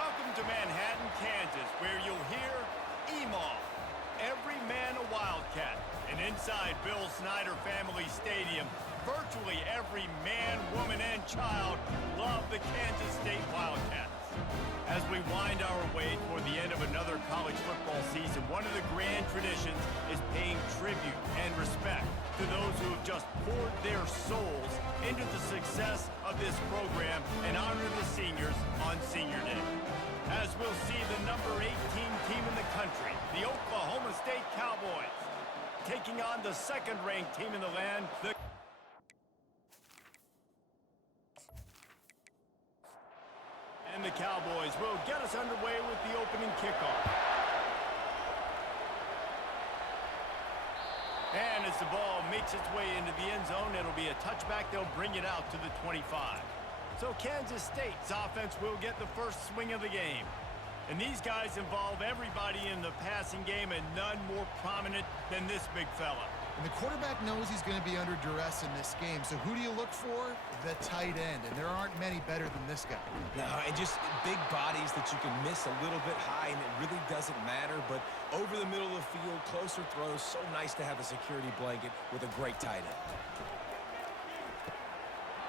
Welcome to Manhattan, Kansas, where you'll hear EMAW, every man a Wildcat. And inside Bill Snyder Family Stadium, virtually every man, woman, and child love the Kansas State Wildcats. As we wind our way toward the end of another college football season, one of the grand traditions is paying tribute and respect to those who have just poured their souls into the success of this program and honor the seniors on Senior Day. As we'll see the number 18 team in the country, the Oklahoma State Cowboys, taking on the second-ranked team in the land, the And the Cowboys will get us underway with the opening kickoff. And as the ball makes its way into the end zone, it'll be a touchback. They'll bring it out to the 25. So Kansas State's offense will get the first swing of the game. And these guys involve everybody in the passing game, and none more prominent than this big fella. And the quarterback knows he's going to be under duress in this game. So who do you look for? The tight end. And there aren't many better than this guy. No, and just big bodies that you can miss a little bit high, and it really doesn't matter. But over the middle of the field, closer throws, so nice to have a security blanket with a great tight end.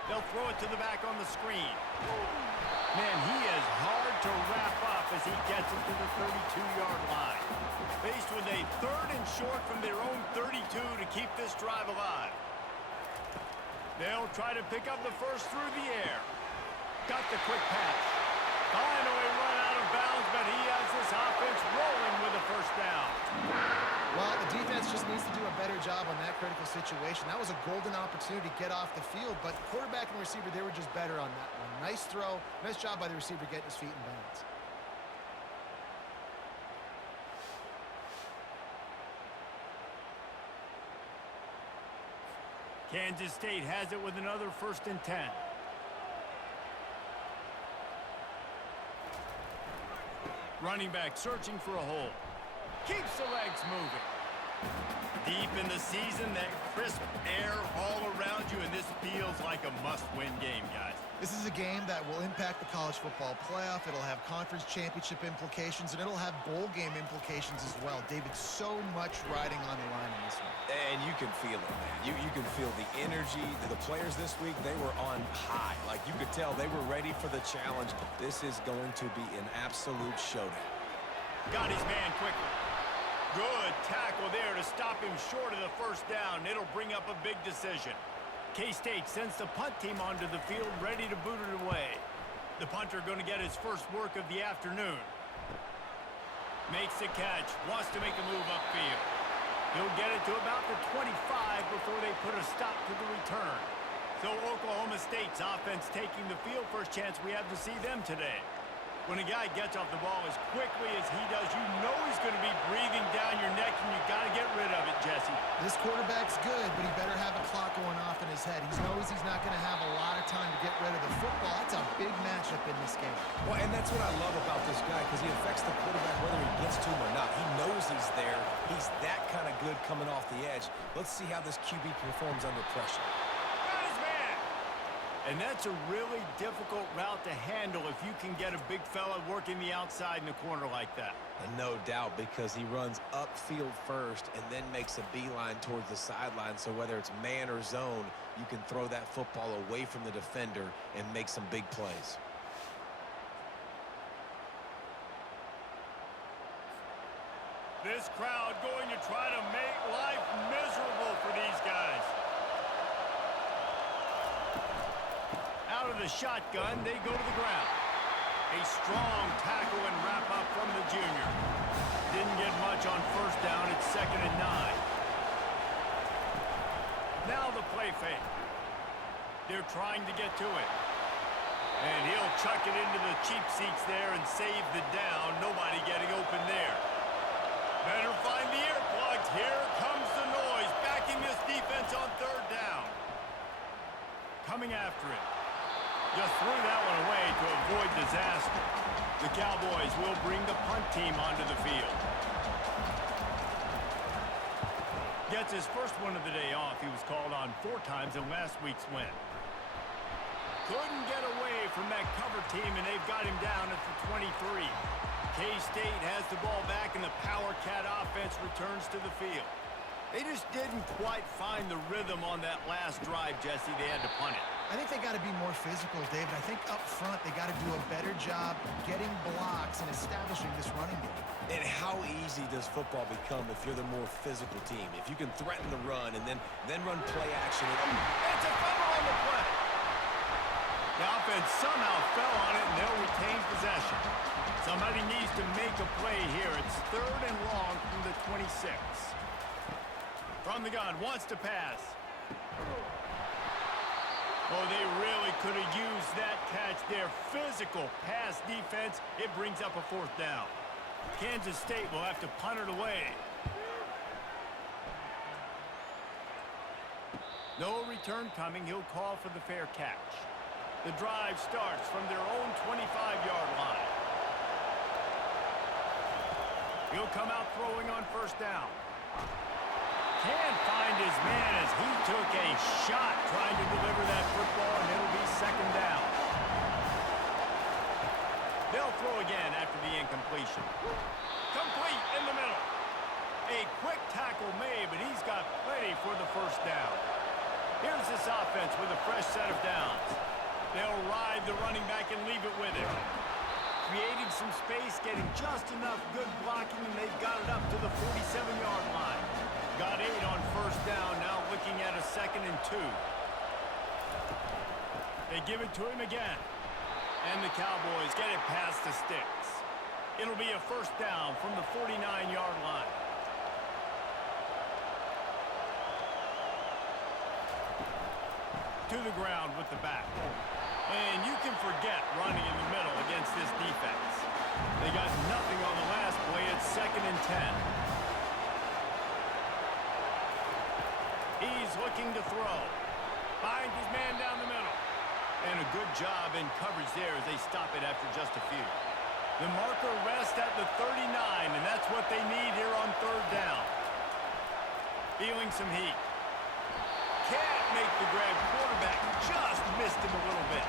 They'll throw it to the back on the screen. Man, he is hard to wrap up as he gets it to the 32-yard line. Faced with a third and short from their own 32 to keep this drive alive. They'll try to pick up the first through the air. Got the quick pass. Finally run out of bounds, but he has this offense rolling with a first down. Well, the defense just needs to do a better job on that critical situation. That was a golden opportunity to get off the field, but quarterback and receiver, they were just better on that one. Nice throw. Nice job by the receiver getting his feet in bounds. Kansas State has it with another 1st and 10. Running back searching for a hole. Keeps the legs moving. Deep in the season, that crisp air all around you, and this feels like a must-win game, guys. This is a game that will impact the college football playoff. It'll have conference championship implications, and it'll have bowl game implications as well. David, so much riding on the line in this one. And you can feel it, man. You can feel the energy. The players this week, they were on high. Like, you could tell they were ready for the challenge. This is going to be an absolute showdown. Got his man quickly. Good tackle there to stop him short of the first down. It'll bring up a big decision. K-State sends the punt team onto the field, ready to boot it away. The punter going to get his first work of the afternoon. Makes the catch, wants to make a move upfield. He'll get it to about the 25 before they put a stop to the return. So Oklahoma State's offense taking the field. First chance we have to see them today. When a guy gets off the ball as quickly as he does, you know he's going to be breathing down your neck, and you got to get rid of it, Jesse. This quarterback's good, but he better have a clock going off in his head. He knows he's not going to have a lot of time to get rid of the football. That's a big matchup in this game. Well, and that's what I love about this guy, because he affects the quarterback whether he gets to him or not. He knows he's there. He's that kind of good coming off the edge. Let's see how this QB performs under pressure. And that's a really difficult route to handle if you can get a big fella working the outside in the corner like that. And no doubt, because he runs upfield first and then makes a beeline towards the sideline. So whether it's man or zone, you can throw that football away from the defender and make some big plays. This crowd going to try to make life miserable for these guys. Out of the shotgun, they go to the ground. A strong tackle and wrap up from the junior. Didn't get much on first down. It's 2nd and 9. Now the play fake. They're trying to get to it. And he'll chuck it into the cheap seats there and save the down. Nobody getting open there. Better find the earplugs. Here comes the noise. Backing this defense on 3rd down. Coming after it. Just threw that one away to avoid disaster. The Cowboys will bring the punt team onto the field. Gets his first one of the day off. He was called on 4 times in last week's win. Couldn't get away from that cover team, and they've got him down at the 23. K-State has the ball back, and the Power Cat offense returns to the field. They just didn't quite find the rhythm on that last drive, Jesse. They had to punt it. I think they got to be more physical, David. I think up front they got to do a better job getting blocks and establishing this running game. And how easy does football become if you're the more physical team? If you can threaten the run and then run play action. It's a fumble on the play. The offense somehow fell on it, and they'll retain possession. Somebody needs to make a play here. It's 3rd and long from the 26. From the gun, wants to pass. Oh, they really could have used that catch there. Physical pass defense. It brings up a 4th down. Kansas State will have to punt it away. No return coming. He'll call for the fair catch. The drive starts from their own 25-yard line. He'll come out throwing on 1st down. Can't find his man as he took a shot trying to deliver that football, and it'll be 2nd down. They'll throw again after the incompletion. Complete in the middle. A quick tackle made, but he's got plenty for the 1st down. Here's this offense with a fresh set of downs. They'll ride the running back and leave it with him. Creating some space, getting just enough good blocking, and they've got it up to the 47-yard line. Got 8 on 1st down, now looking at a 2nd and 2. They give it to him again. And the Cowboys get it past the sticks. It'll be a 1st down from the 49-yard line. To the ground with the back. And you can forget running in the middle against this defense. They got nothing on the last play. It's 2nd and 10. He's looking to throw. Finds his man down the middle. And a good job in coverage there as they stop it after just a few. The marker rests at the 39, and that's what they need here on 3rd down. Feeling some heat. Can't make the grab. Quarterback just missed him a little bit.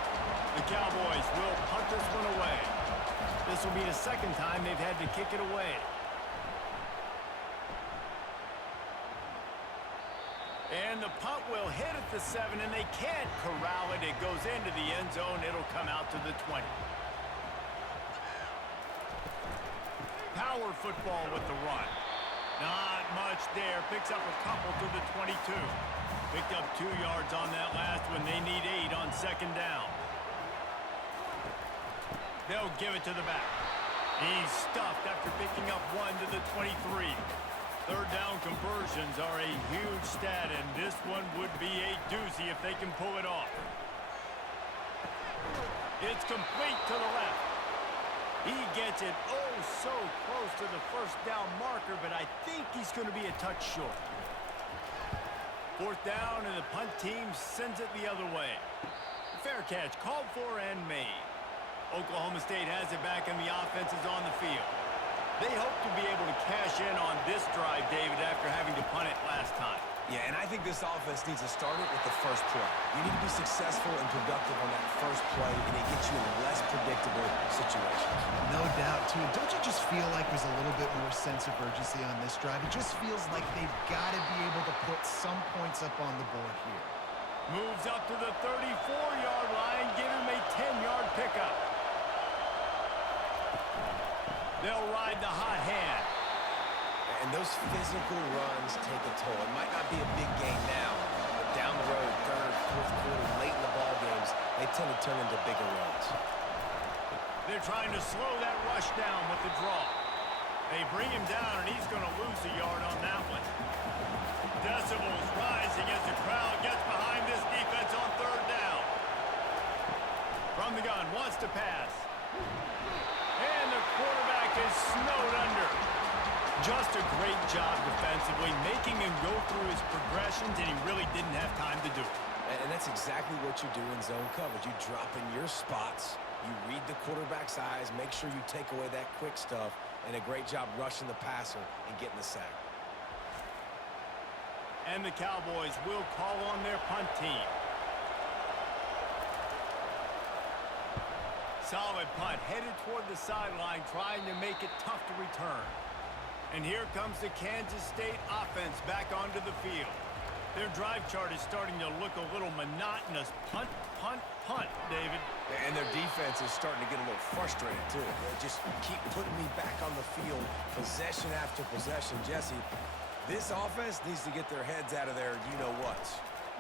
The Cowboys will punt this one away. This will be the 2nd time they've had to kick it away. And the punt will hit at the 7, and they can't corral it. It goes into the end zone. It'll come out to the 20. Power football with the run. Not much there. Picks up a couple to the 22. Picked up 2 yards on that last one. They need 8 on 2nd down. They'll give it to the back. He's stuffed after picking up 1 to the 23. 3rd down conversions are a huge stat, and this one would be a doozy if they can pull it off. It's complete to the left. He gets it oh so close to the 1st down marker, but I think he's going to be a touch short. 4th down, and the punt team sends it the other way. Fair catch called for and made. Oklahoma State has it back, and the offense is on the field. They hope to be able to cash in on this drive, David, after having to punt it last time. Yeah, and I think this offense needs to start it with the 1st play. You need to be successful and productive on that 1st play, and it gets you in less predictable situations. No doubt, too. Don't you just feel like there's a little bit more sense of urgency on this drive? It just feels like they've got to be able to put some points up on the board here. Moves up to the 34-yard line. Give him a 10-yard pickup. They'll ride the hot hand. And those physical runs take a toll. It might not be a big game now, but down the road, 3rd, 4th quarter, late in the ball games, they tend to turn into bigger runs. They're trying to slow that rush down with the draw. They bring him down, and he's going to lose a yard on that one. Decibels rising as the crowd gets behind this defense on 3rd down. From the gun, wants to pass. And the quarterback is snowed under. Just a great job defensively, making him go through his progressions, and he really didn't have time to do it. And that's exactly what you do in zone coverage. You drop in your spots, you read the quarterback's eyes, make sure you take away that quick stuff, and a great job rushing the passer and getting the sack. And the Cowboys will call on their punt team. solid punt headed toward the sideline, trying to make it tough to return. And here comes the Kansas State offense back onto the field. Their drive chart is starting to look a little monotonous. Punt, punt, punt, David. And their defense is starting to get a little frustrated, too. They just keep putting me back on the field, possession after possession. Jesse, this offense needs to get their heads out of their you-know-what.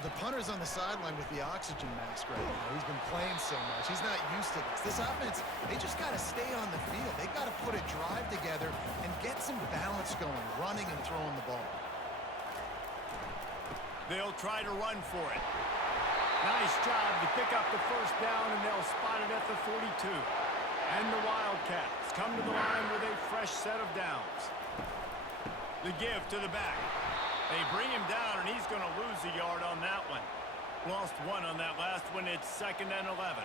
The punter's on the sideline with the oxygen mask right now. He's been playing so much. He's not used to this. This offense, they just got to stay on the field. They've got to put a drive together and get some balance going, running and throwing the ball. They'll try to run for it. Nice job to pick up the first down, and they'll spot it at the 42. And the Wildcats come to the line with a fresh set of downs. The give to the back. They bring him down, and he's going to lose a yard on that one. Lost one on that last one. It's 2nd and 11.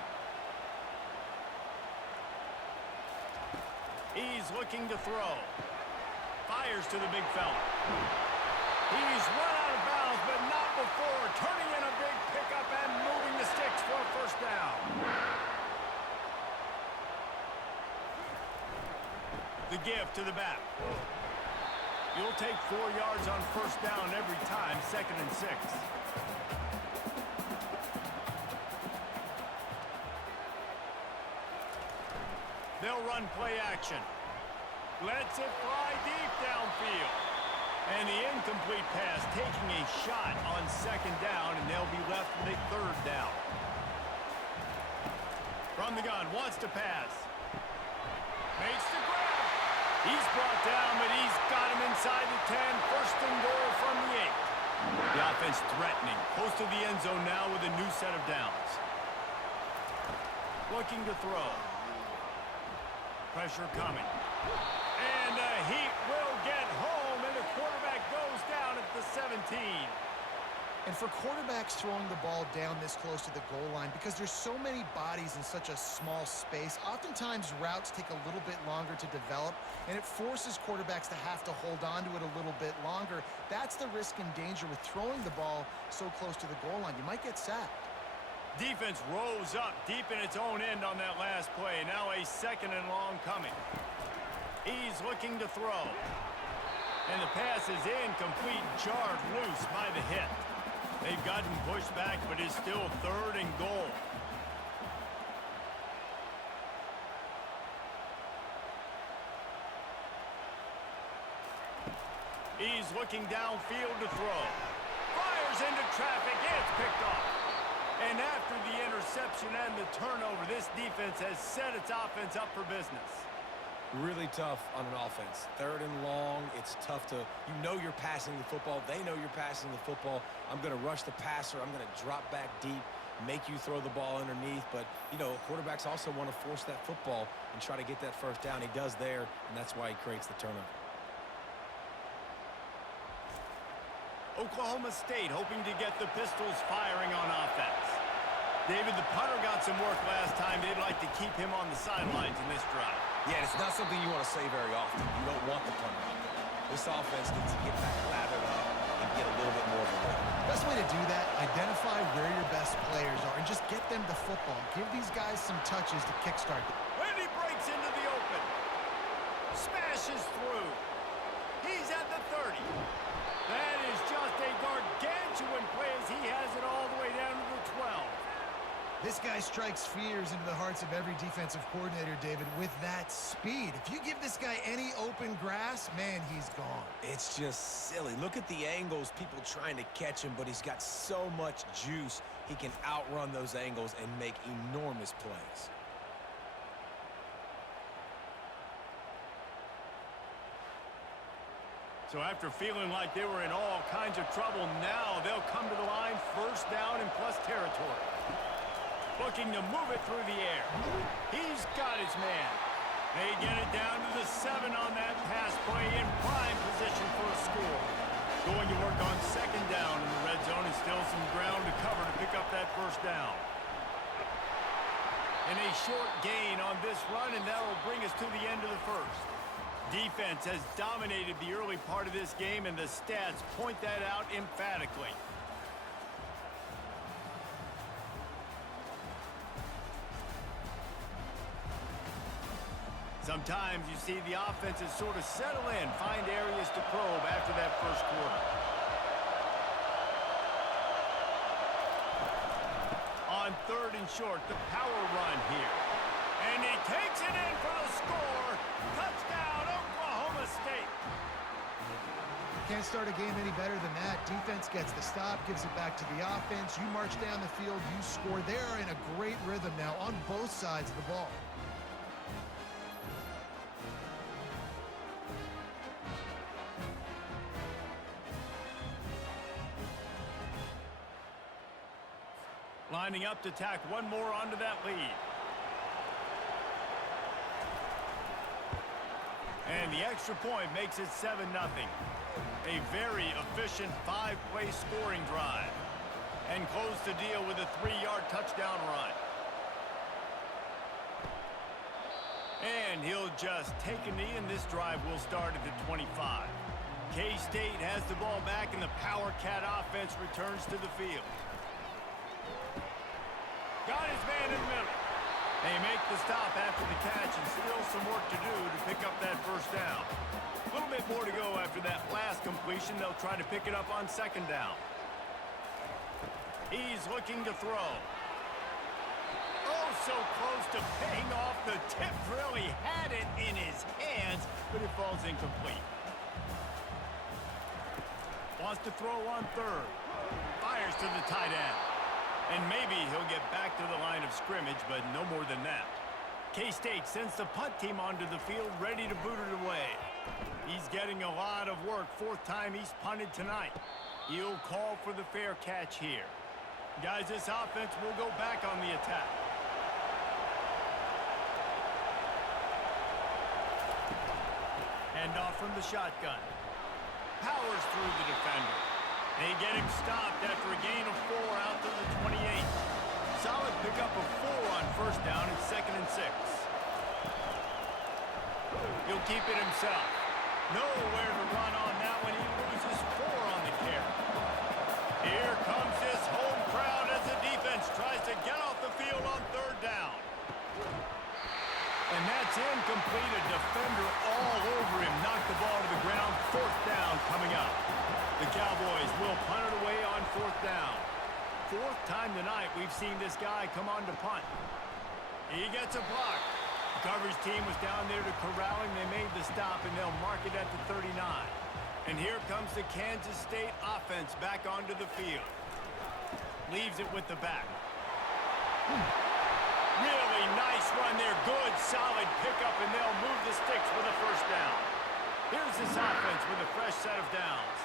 He's looking to throw. Fires to the big fella. He's run out of bounds, but not before turning in a big pickup and moving the sticks for a first down. The give to the back. You'll take 4 yards on first down every time, 2nd and 6. They'll run play action. Lets it fly deep downfield. And the incomplete pass taking a shot on 2nd down, and they'll be left with a 3rd down. From the gun, wants to pass. Makes the grab. He's brought down, but he's got him inside the 10. 1st and goal from the 8. The offense threatening. Close to the end zone now with a new set of downs. Looking to throw. Pressure coming. And the Heat will get home, and the quarterback goes down at the 17. And for quarterbacks throwing the ball down this close to the goal line, because there's so many bodies in such a small space, oftentimes routes take a little bit longer to develop, and it forces quarterbacks to have to hold on to it a little bit longer. That's the risk and danger with throwing the ball so close to the goal line. You might get sacked. Defense rose up deep in its own end on that last play. Now a 2nd and long coming. He's looking to throw. And the pass is incomplete, jarred loose by the hit. They've gotten pushed back, but it's still 3rd and goal. He's looking downfield to throw. Fires into traffic. It's picked off. And after the interception and the turnover, this defense has set its offense up for business. Really tough on an offense. 3rd and long. It's tough to, you know you're passing the football. They know you're passing the football. I'm going to rush the passer. I'm going to drop back deep, make you throw the ball underneath. But, you know, quarterbacks also want to force that football and try to get that first down. He does there, and that's why he creates the turnover. Oklahoma State hoping to get the Pistols firing on offense. David, the punter got some work last time. They'd like to keep him on the sidelines in this drive. Yeah, it's not something you want to say very often. You don't want the punter out there. This offense needs to get back lathered up and get a little bit more of a run. Best way to do that, identify where your best players are and just get them the football. Give these guys some touches to kickstart it. And he breaks into the open. Smashes through. He's at the 30. That is just a gargantuan play as he has it all the way down to the 12. This guy strikes fears into the hearts of every defensive coordinator, David, with that speed. If you give this guy any open grass, man, he's gone. It's just silly. Look at the angles, people trying to catch him, but he's got so much juice. He can outrun those angles and make enormous plays. So after feeling like they were in all kinds of trouble, now they'll come to the line, 1st down and plus territory. Looking to move it through the air. He's got his man. They get it down to the 7 on that pass play in prime position for a score. Going to work on 2nd down in the red zone and still some ground to cover to pick up that 1st down. And a short gain on this run, and that will bring us to the end of the 1st. Defense has dominated the early part of this game, and the stats point that out emphatically. Sometimes you see the offenses sort of settle in, find areas to probe after that first quarter. On 3rd and short, the power run here. And he takes it in for the score. Touchdown, Oklahoma State. Can't start a game any better than that. Defense gets the stop, gives it back to the offense. You march down the field, you score. They're in a great rhythm now on both sides of the ball. Lining up to tack one more onto that lead. And the extra point makes it 7-0. A very efficient 5-play scoring drive. And close the deal with a 3-yard touchdown run. And he'll just take a knee, and this drive will start at the 25. K-State has the ball back, and the Power Cat offense returns to the field. Got his man in the middle. They make the stop after the catch, and still some work to do to pick up that first down. A little bit more to go after that last completion. They'll try to pick it up on 2nd down. He's looking to throw. Oh, so close to paying off. The tip really had it in his hands, but it falls incomplete. Wants to throw on 3rd. Fires to the tight end. And maybe he'll get back to the line of scrimmage, but no more than that. K-State sends the punt team onto the field, ready to boot it away. He's getting a lot of work. 4th time he's punted tonight. He'll call for the fair catch here. Guys, this offense will go back on the attack. Hand off from the shotgun. Powers through the defender. They get him stopped after a gain of 4 out to the 28. Solid pickup of 4 on 1st down and 2nd and 6. He'll keep it himself. Nowhere to run on that one. He loses 4 on the carry. Here comes this home crowd as the defense tries to get off the field on 3rd down. And that's incomplete. A defender all over him. Knocked the ball to the ground. 4th down coming up. The Cowboys will punt it away on 4th down. 4th time tonight we've seen this guy come on to punt. He gets a block. The coverage team was down there to corral him. They made the stop, and they'll mark it at the 39. And here comes the Kansas State offense back onto the field. Leaves it with the back. Really nice run there. Good, solid pickup, and they'll move the sticks with a 1st down. Here's this offense with a fresh set of downs.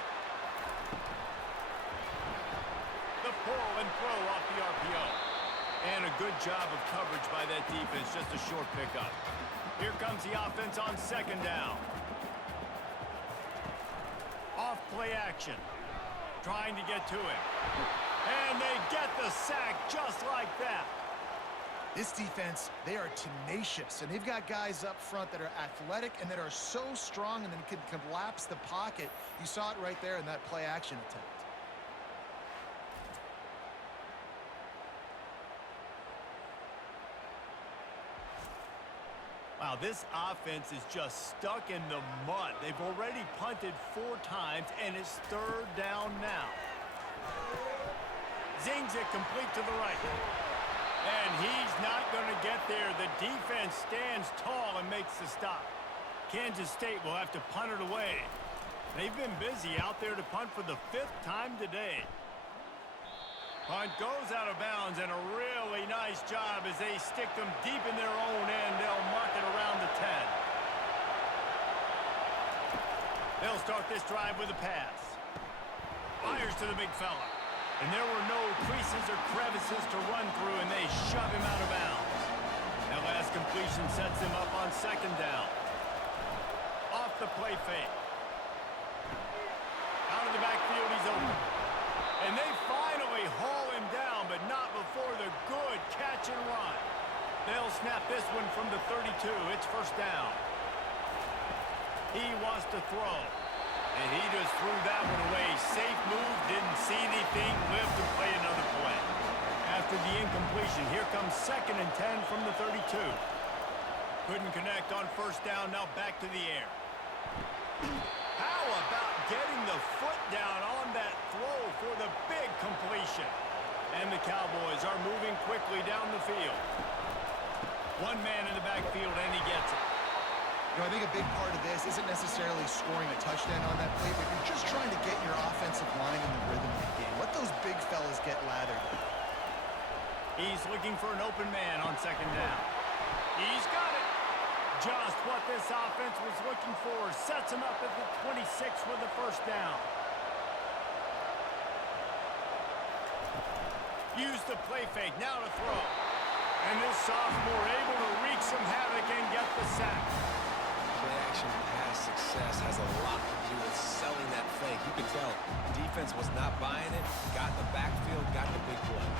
The pull and throw off the RPO. And a good job of coverage by that defense. Just a short pickup. Here comes the offense on 2nd down. Off play action. Trying to get to him. And they get the sack just like that. This defense, they are tenacious, and they've got guys up front that are athletic and that are so strong and then can collapse the pocket. You saw it right there in that play action attempt. Wow, this offense is just stuck in the mud. They've already punted 4 times, and it's 3rd down now. Zings it complete to the right. And he's not going to get there. The defense stands tall and makes the stop. Kansas State will have to punt it away. They've been busy out there to punt for the 5th time today. Punt goes out of bounds, and a really nice job as they stick them deep in their own end. They'll mark it around the 10. They'll start this drive with a pass. Fires to the big fella. And there were no creases or crevices to run through, and they shove him out of bounds. That last completion sets him up on 2nd down. Off the play fake. Out of the backfield, he's open. And they finally haul him down, but not before the good catch and run. They'll snap this one from the 32. It's 1st down. He wants to throw. And he just threw that one away. Safe move, didn't see anything, lived to play another play. After the incompletion, here comes 2nd and 10 from the 32. Couldn't connect on first down, now back to the air. How about getting the foot down on that throw for the big completion? And the Cowboys are moving quickly down the field. One man in the backfield, and he gets it. You know, I think a big part of this isn't necessarily scoring a touchdown on that play, but you're just trying to get your offensive line in the rhythm of the game. Let those big fellas get lathered. He's looking for an open man on second down. He's got it. Just what this offense was looking for. Sets him up at the 26 with the first down. Use the play fake, now to throw. And this sophomore able to wreak some havoc and get the sack. Play-action pass success has a lot to do with selling that fake. You can tell defense was not buying it, got in the backfield, got the big play.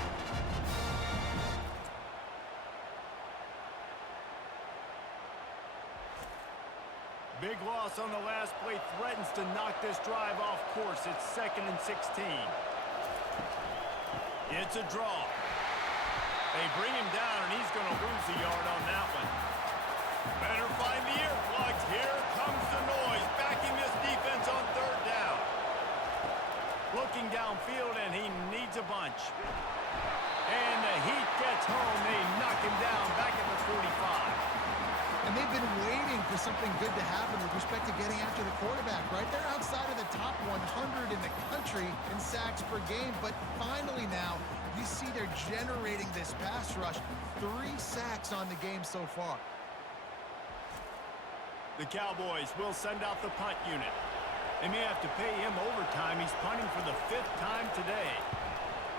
Big loss on the last play, threatens to knock this drive off course. It's 2nd and 16. It's a draw. They bring him down, and he's going to lose a yard on that one. Better find the earplugs. Here comes the noise, backing this defense on third down. Looking downfield, and he needs a bunch. And the heat gets home. They knock him down back at the 45. And they've been waiting for something good to happen with respect to getting after the quarterback, right? They're outside of the top 100 in the country in sacks per game, but finally now you see they're generating this pass rush. 3 sacks on the game so far. The Cowboys will send out the punt unit. They may have to pay him overtime. He's punting for the 5th time today.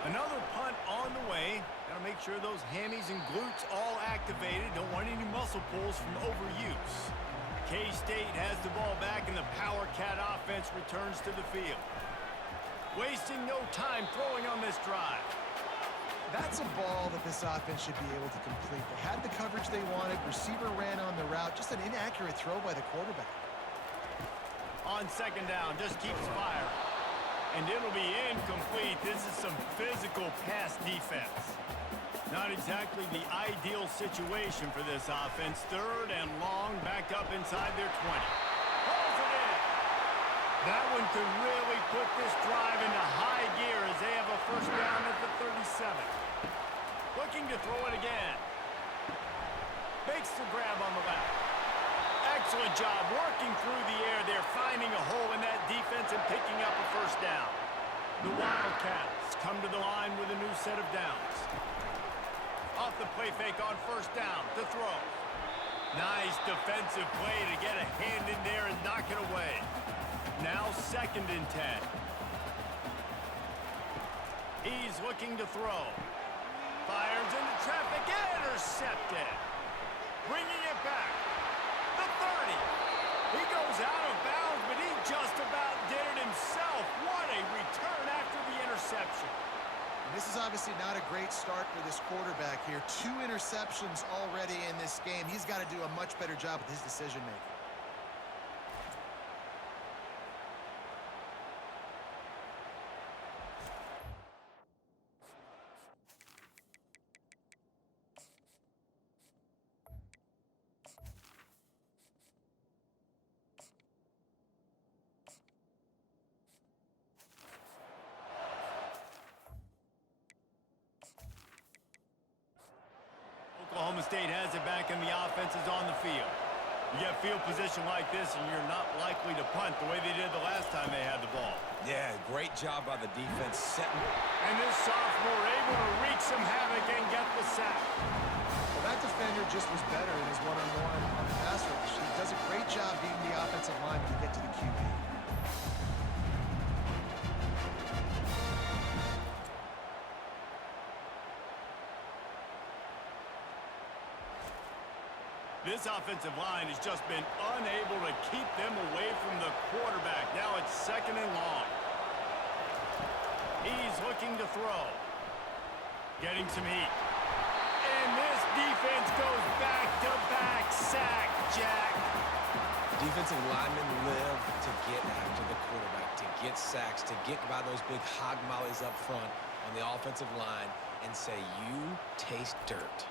Another punt on the way. Got to make sure those hammies and glutes all activated. Don't want any muscle pulls from overuse. K-State has the ball back, and the Power Cat offense returns to the field. Wasting no time throwing on this drive. That's a ball that this offense should be able to complete. They had the coverage they wanted. Receiver ran on the route. Just an inaccurate throw by the quarterback. On second down, just keeps firing. And it'll be incomplete. This is some physical pass defense. Not exactly the ideal situation for this offense. 3rd and long, back up inside their 20. Pulls it in. That one could really put this drive into high gear as they have a first down at the 37. Looking to throw it again. Makes the grab on the left. Excellent job working through the air there, finding a hole in that defense and picking up a first down. The Wildcats come to the line with a new set of downs. Off the play fake on first down to throw. Nice defensive play to get a hand in there and knock it away. Now 2nd and 10. He's looking to throw. Fires into traffic, intercepted. Bringing it back. The 30. He goes out of bounds, but he just about did it himself. What a return after the interception. And this is obviously not a great start for this quarterback here. 2 interceptions already in this game. He's got to do a much better job with his decision-making. Oklahoma State has it back and the offense is on the field. You get field position like this and you're not likely to punt the way they did the last time they had the ball. Yeah, great job by the defense setting. And this sophomore able to wreak some havoc and get the sack. Well, that defender just was better in his one-on-one on the pass rush. He does a great job beating the offensive line to get to the QB. This offensive line has just been unable to keep them away from the quarterback. Now it's 2nd and long. He's looking to throw. Getting some heat. And this defense goes back-to-back sack, Jack. Defensive linemen live to get after the quarterback, to get sacks, to get by those big hog mollies up front on the offensive line and say, you taste dirt.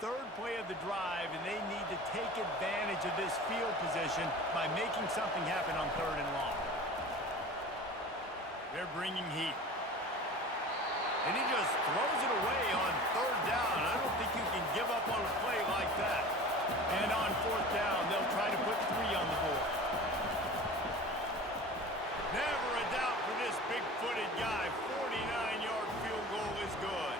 third play of the drive, and they need to take advantage of this field position by making something happen on 3rd and long. They're bringing heat. And he just throws it away on 3rd down. I don't think you can give up on a play like that. And on 4th down, they'll try to put 3 on the board. Never a doubt for this big-footed guy. 49-yard field goal is good.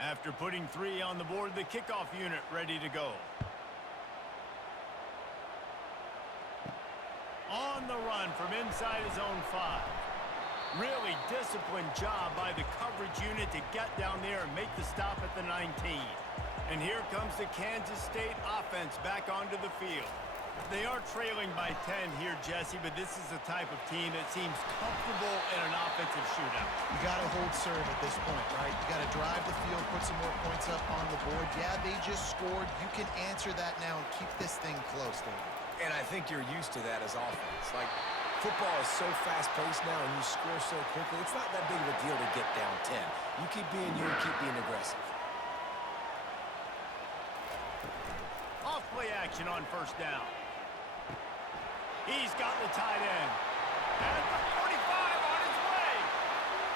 After putting 3 on the board, the kickoff unit ready to go. On the run from inside his own 5. Really disciplined job by the coverage unit to get down there and make the stop at the 19. And here comes the Kansas State offense back onto the field. They are trailing by 10 here, Jesse, but this is the type of team that seems comfortable in an offensive shootout. You got to hold serve at this point, right? You got to drive the field, put some more points up on the board. Yeah, they just scored. You can answer that now and keep this thing close, David. And I think you're used to that as offense. Like, football is so fast-paced now and you score so quickly, it's not that big of a deal to get down 10. You keep being you, keep being aggressive. Off play action on 1st down. He's got the tight end. And the 45 on his way.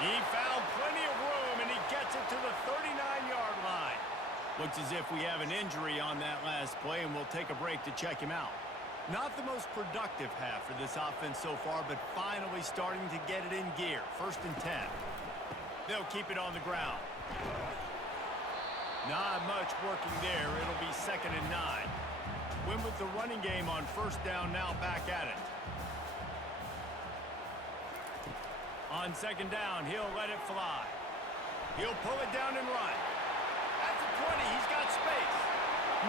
He found plenty of room, and he gets it to the 39-yard line. Looks as if we have an injury on that last play, and we'll take a break to check him out. Not the most productive half for this offense so far, but finally starting to get it in gear. 1st and 10. They'll keep it on the ground. Not much working there. It'll be 2nd and 9. Win with the running game on 1st down, now back at it. On 2nd down, he'll let it fly. He'll pull it down and run. At the 20, he's got space.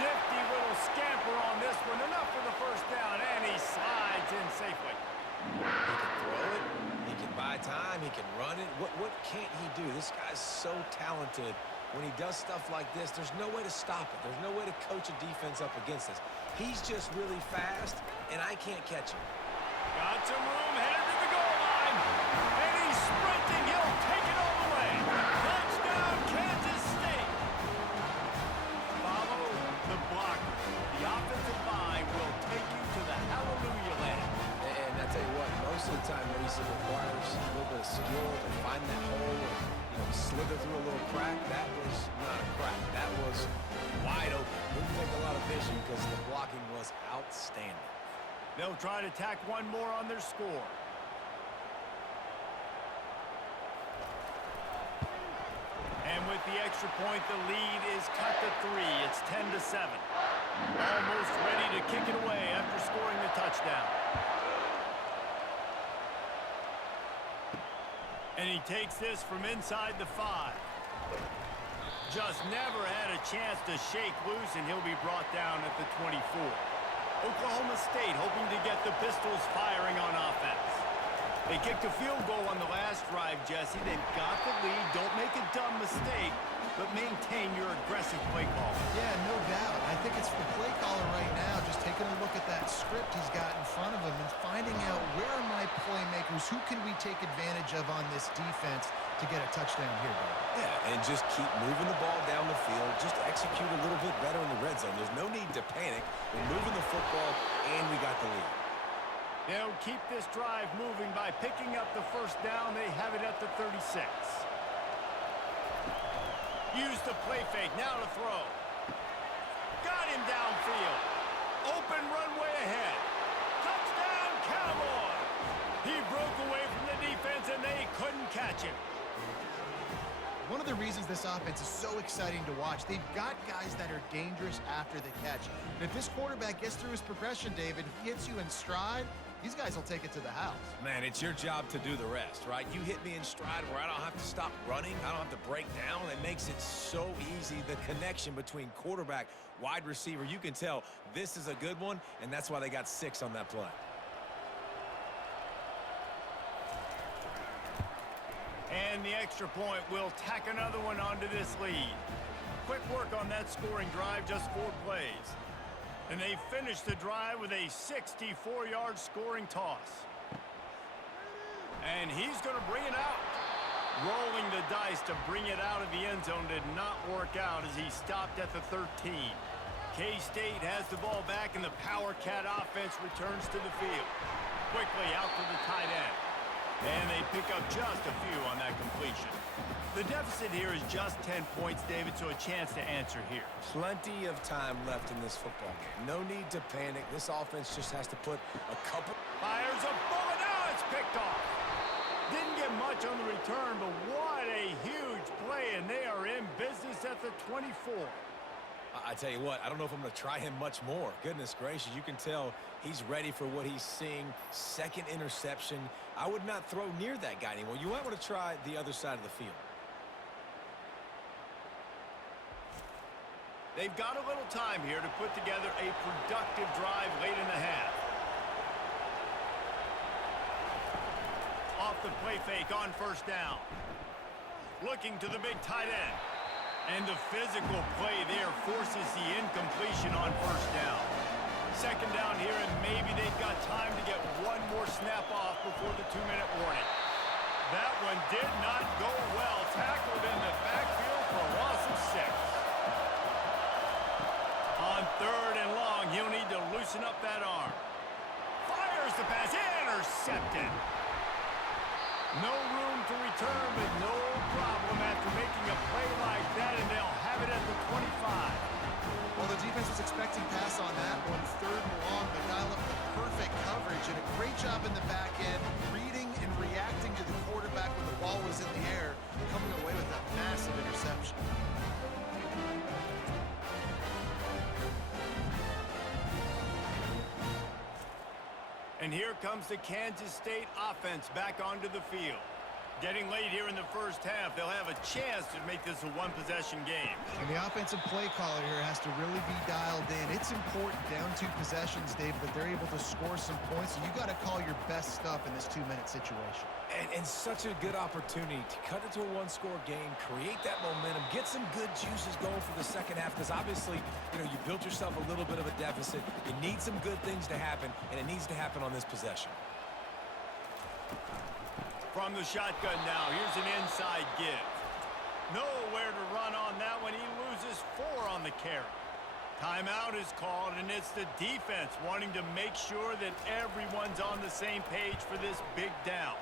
Nifty little scamper on this one. Enough for the 1st down, and he slides in safely. He can throw it. He can buy time. He can run it. What can't he do? This guy's so talented. When he does stuff like this, there's no way to stop it. There's no way to coach a defense up against this. He's just really fast, and I can't catch him. Got some room, headed to the goal line. And he's sprinting. He'll take it all the way. Touchdown, Kansas State. Follow the blocker. The offensive line will take you to the hallelujah land. And I tell you what, most of the time, Maurice, it requires a little bit of skill to find that hole and slither through a little crack. That was not a crack. That was wide open. Didn't take a lot of vision because the blocking was outstanding. They'll try to tack one more on their score. And with the extra point, the lead is cut to 3. It's 10-7. Almost ready to kick it away after scoring the touchdown. And he takes this from inside the 5. Just never had a chance to shake loose, and he'll be brought down at the 24. Oklahoma State hoping to get the Pistols firing on offense. They kicked a field goal on the last drive, Jesse. They've got the lead. Don't make a dumb mistake, but maintain your aggressive play call. Yeah, no doubt. I think it's the play caller right now just taking a look at that script he's got in front of him and finding out where are my playmakers, who can we take advantage of on this defense to get a touchdown here, Bob. Yeah, and just keep moving the ball down the field. Just execute a little bit better in the red zone. There's no need to panic. We're moving the football, and we got the lead. They'll keep this drive moving by picking up the 1st down. They have it at the 36. Use the play fake. Now to throw. Got him downfield. Open runway ahead. Touchdown, Cowboys! He broke away from the defense, and they couldn't catch him. One of the reasons this offense is so exciting to watch, they've got guys that are dangerous after the catch. And if this quarterback gets through his progression, David, he hits you in stride, these guys will take it to the house. Man, it's your job to do the rest, right? You hit me in stride where I don't have to stop running. I don't have to break down. It makes it so easy, the connection between quarterback, wide receiver. You can tell this is a good one, and that's why they got 6 on that play. And the extra point will tack another one onto this lead. Quick work on that scoring drive, just 4 plays. And they finish the drive with a 64-yard scoring toss. And he's going to bring it out. Rolling the dice to bring it out of the end zone did not work out as he stopped at the 13. K-State has the ball back, and the Power Cat offense returns to the field. Quickly out to the tight end. And they pick up just a few on that completion. The deficit here is just 10 points, David, so a chance to answer here. Plenty of time left in this football game. No need to panic. This offense just has to put a couple... Fires a bullet. Now it's picked off. Didn't get much on the return, but what a huge play, and they are in business at the 24. I tell you what, I don't know if I'm going to try him much more. Goodness gracious, you can tell he's ready for what he's seeing. Second interception. I would not throw near that guy anymore. You might want to try the other side of the field. They've got a little time here to put together a productive drive late in the half. Off the play fake on first down. Looking to the big tight end. And the physical play there forces the incompletion on first down. Second down here, and maybe they've got time to get one more snap off before the 2-minute warning. That one did not go well. Tackled in the backfield for a loss of 6. On third and long, he'll need to loosen up that arm. Fires the pass, intercepted. No room to return, but no problem after making a play like that, and they'll have it at the 25. Well, the defense was expecting pass on that one. Third and long, they dial up the perfect coverage, and a great job in the back end, reading and reacting to the quarterback when the ball was in the air, coming away with a massive interception. And here comes the Kansas State offense back onto the field. Getting late here in the first half, they'll have a chance to make this a one-possession game. And the offensive play caller here has to really be dialed in. It's important down 2 possessions, David, that they're able to score some points. So you got to call your best stuff in this 2-minute situation. And such a good opportunity to cut it to a 1-score game, create that momentum, get some good juices going for the second half, because obviously, you built yourself a little bit of a deficit. You need some good things to happen, and it needs to happen on this possession. From the shotgun now, here's an inside give. Nowhere to run on that one. He loses 4 on the carry. Timeout is called, and it's the defense wanting to make sure that everyone's on the same page for this big down.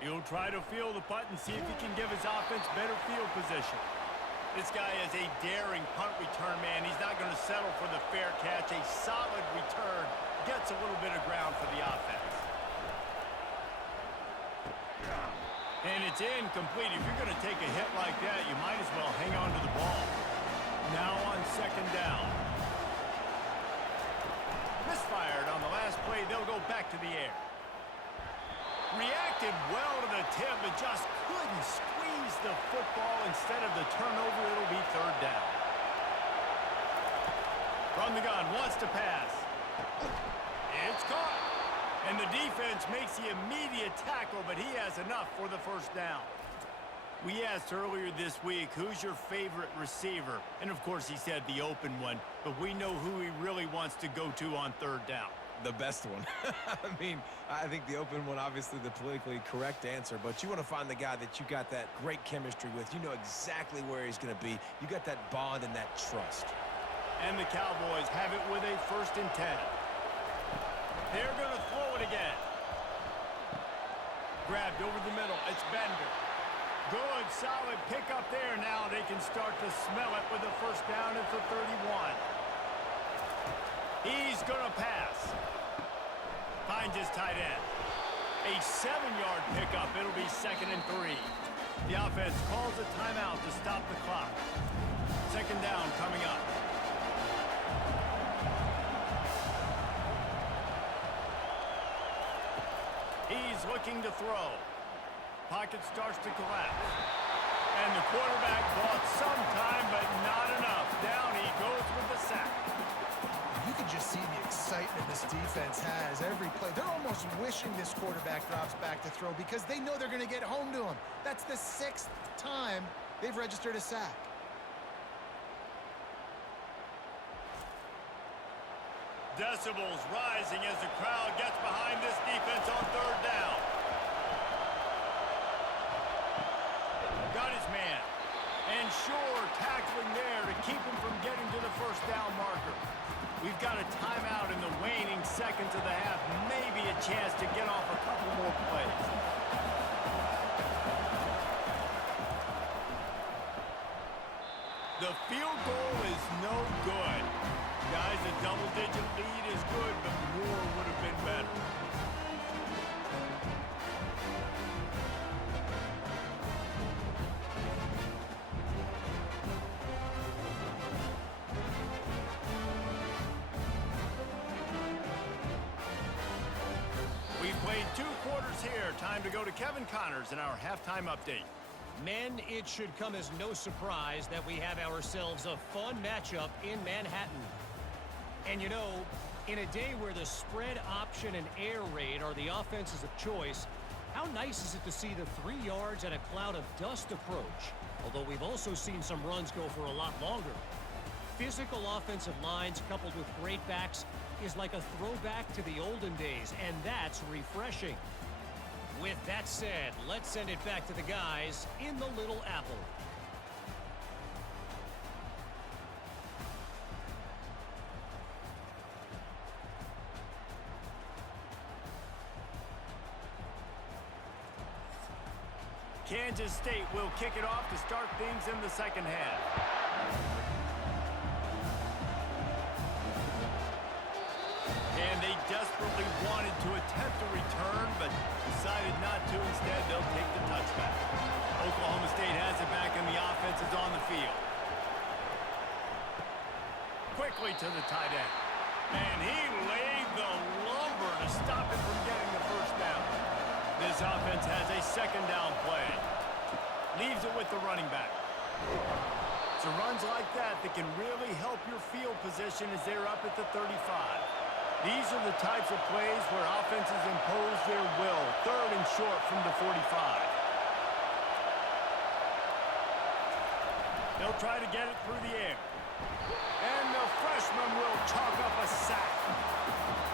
He'll try to field the punt and see if he can give his offense better field position. This guy is a daring punt return man. He's not going to settle for the fair catch. A solid return gets a little bit of ground for the offense. And it's incomplete. If you're going to take a hit like that, you might as well hang on to the ball. Now on second down. Misfired on the last play. They'll go back to the air. Reacted well to the tip, but just couldn't squeeze the football. Instead of the turnover, it'll be third down. From the gun, wants to pass. It's caught. And the defense makes the immediate tackle, but he has enough for the first down. We asked earlier this week, who's your favorite receiver? And, of course, he said the open one, but we know who he really wants to go to on third down. The best one. I think the open one, obviously the politically correct answer, but you want to find the guy that you got that great chemistry with. You know exactly where he's going to be. You got that bond and that trust. And the Cowboys have it with a 1st and 10. They're going to throw it again. Grabbed over the middle. It's Bender. Good, solid pickup there. Now they can start to smell it with a first down at the 31. He's going to pass. Finds his tight end. A 7-yard pickup. It'll be 2nd and 3. The offense calls a timeout to stop the clock. Second down coming up. He's looking to throw. Pocket starts to collapse. And the quarterback bought some time, but not enough. Down he goes with the sack. You can just see the excitement excitement this defense has every play. They're almost wishing this quarterback drops back to throw because they know they're going to get home to him. That's the 6th time they've registered a sack. Decibels rising as the crowd gets behind this defense on 3rd down. Got his man. And sure, tackling there to keep him from getting to the 1st down marker. We've got a timeout in the waning seconds of the half. Maybe a chance to get off a couple more plays. The field goal is no good. Guys, a double-digit lead is good, but more would have been better. We've played 2 quarters here. Time to go to Kevin Connors in our halftime update. Men, it should come as no surprise that we have ourselves a fun matchup in Manhattan. And you know, in a day where the spread option and air raid are the offenses of choice, how nice is it to see the 3 yards and a cloud of dust approach? Although we've also seen some runs go for a lot longer. Physical offensive lines coupled with great backs is like a throwback to the olden days, and that's refreshing. With that said, let's send it back to the guys in the Little Apple. Kansas State will kick it off to start things in the 2nd half. And they desperately wanted to attempt a return, but decided not to. Instead, they'll take the touchback. Oklahoma State has it back, and the offense is on the field. Quickly to the tight end. And he laid the lumber to stop it from getting the 1st down. This offense has a 2nd down play. Leaves it with the running back. It's runs like that that can really help your field position as they're up at the 35. These are the types of plays where offenses impose their will. 3rd and short from the 45. They'll try to get it through the air. And the freshman will chalk up a sack.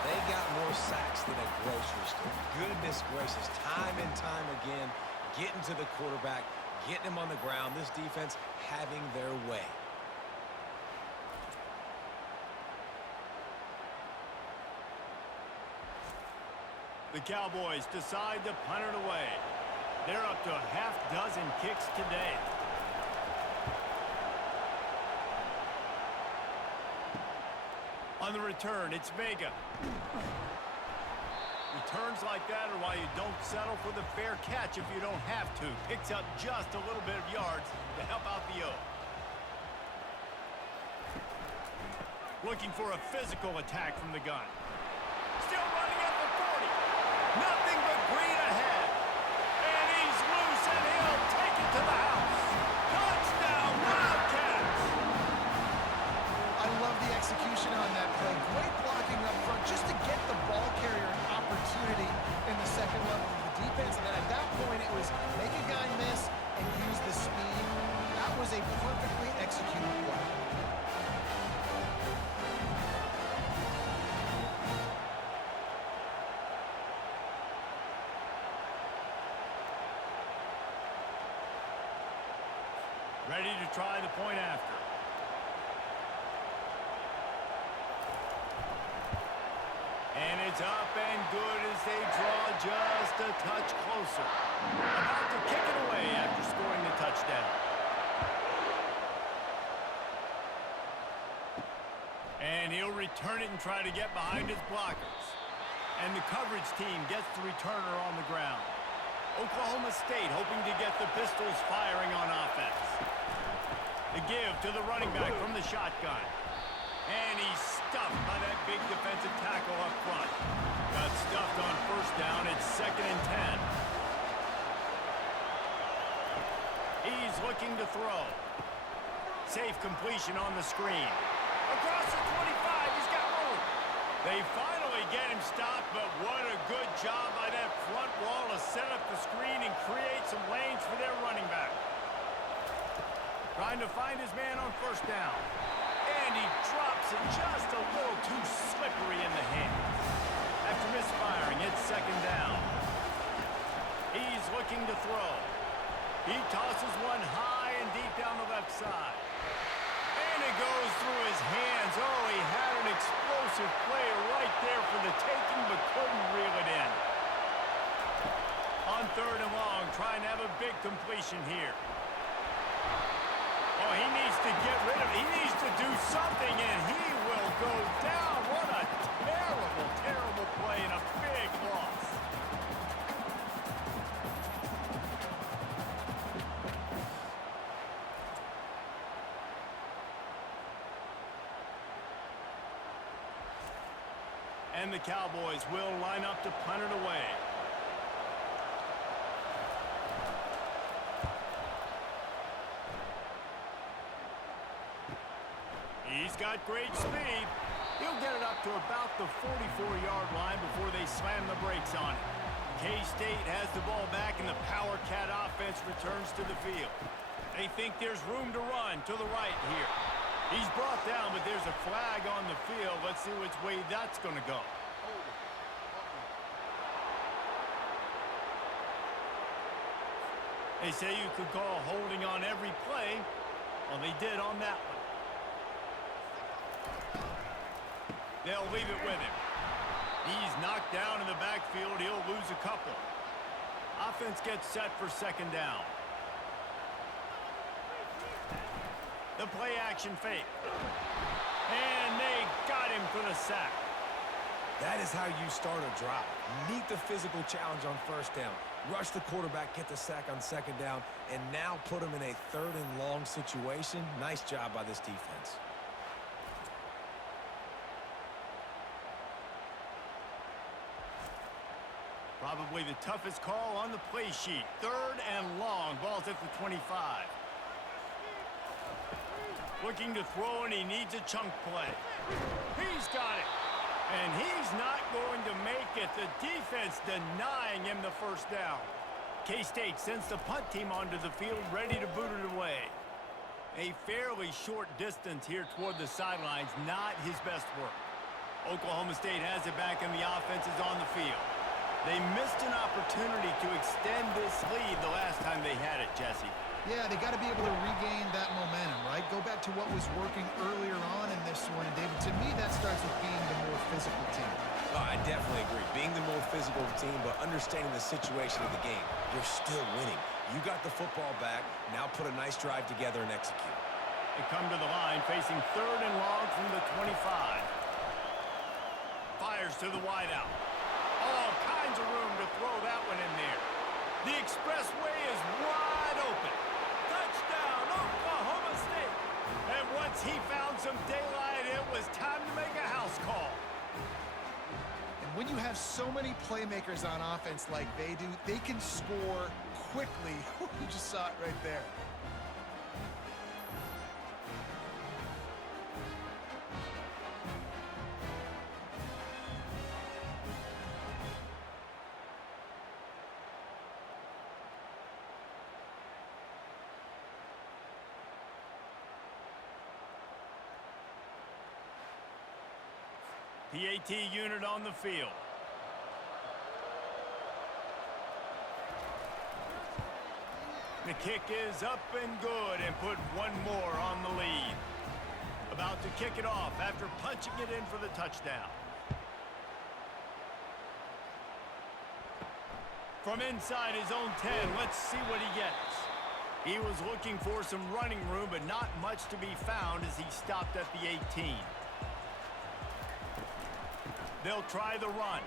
They got more sacks than a grocery store. Goodness gracious, time and time again, getting to the quarterback, getting him on the ground. This defense having their way. The Cowboys decide to punt it away. They're up to a half-dozen kicks today. On the return, it's Vega. Returns like that are why you don't settle for the fair catch if you don't have to. Picks up just a little bit of yards to help out the O. Looking for a physical attack from the gun. Still running at the 40. Nothing but green ahead. And he's loose, and he'll take it to the house. Touchdown, Wildcats! I love the execution on that play. Great blocking up front just to get the ball carrier an opportunity in the 2nd level of the defense. And then at that point, it was make a guy miss and use the speed. That was a perfectly executed play. Ready to try the point after. And it's up and good as they draw just a touch closer. About to kick it away after scoring the touchdown. And he'll return it and try to get behind his blockers. And the coverage team gets the returner on the ground. Oklahoma State hoping to get the Pistols firing on offense. The give to the running back from the shotgun. And he's stuffed by that big defensive tackle up front. Got stuffed on 1st down. It's 2nd and 10. He's looking to throw. Safe completion on the screen. Across the 25, he's got room. They finally get him stopped, but what a good job by that front wall to set up the screen and create some lanes for their running back. Trying to find his man on first down. And he drops it just a little too slippery in the hands. After misfiring, it's second down. He's looking to throw. He tosses one high and deep down the left side. And it goes through his hands. Oh, he had an explosive player right there for the taking, but couldn't reel it in. On third and long, trying to have a big completion here. Oh, he needs to get rid of it. He needs to do something, and he will go down. What a terrible, terrible play and a big loss. And the Cowboys will line up to punt it away. He's got great speed. He'll get it up to about the 44-yard line before they slam the brakes on it. K-State has the ball back, and the Power Cat offense returns to the field. They think there's room to run to the right here. He's brought down, but there's a flag on the field. Let's see which way that's going to go. They say you could call holding on every play. Well, they did on that one. They'll leave it with him. He's knocked down in the backfield. He'll lose a couple. Offense gets set for second down. The play action fake. And they got him for the sack. That is how you start a drive. Meet the physical challenge on first down. Rush the quarterback, get the sack on second down, and now put him in a third and long situation. Nice job by this defense. Probably the toughest call on the play sheet. Third and long. Ball's at the 25. Looking to throw, and he needs a chunk play. He's got it. And he's not going to make it. The defense denying him the first down. K-State sends the punt team onto the field, ready to boot it away. A fairly short distance here toward the sidelines, not his best work. Oklahoma State has it back, and the offense is on the field. They missed an opportunity to extend this lead the last time they had it, Jesse. Yeah, they got to be able to regain that momentum, right? Go back to what was working earlier on in this one. And, David, to me, that starts with being the more physical team. Oh, I definitely agree. Being the more physical team, but understanding the situation of the game. You're still winning. You got the football back. Now put a nice drive together and execute. They come to the line, facing third and long from the 25. Fires to the wideout. All kinds of room to throw that one in there. The expressway is wide open. Touchdown, Oklahoma State. And once he found some daylight, it was time to make a house call. And when you have so many playmakers on offense like they do, they can score quickly. You just saw it right there. PAT unit on the field. The kick is up and good, and put one more on the lead. About to kick it off after punching it in for the touchdown. From inside his own 10, let's see what he gets. He was looking for some running room, but not much to be found as he stopped at the 18. They'll try the run.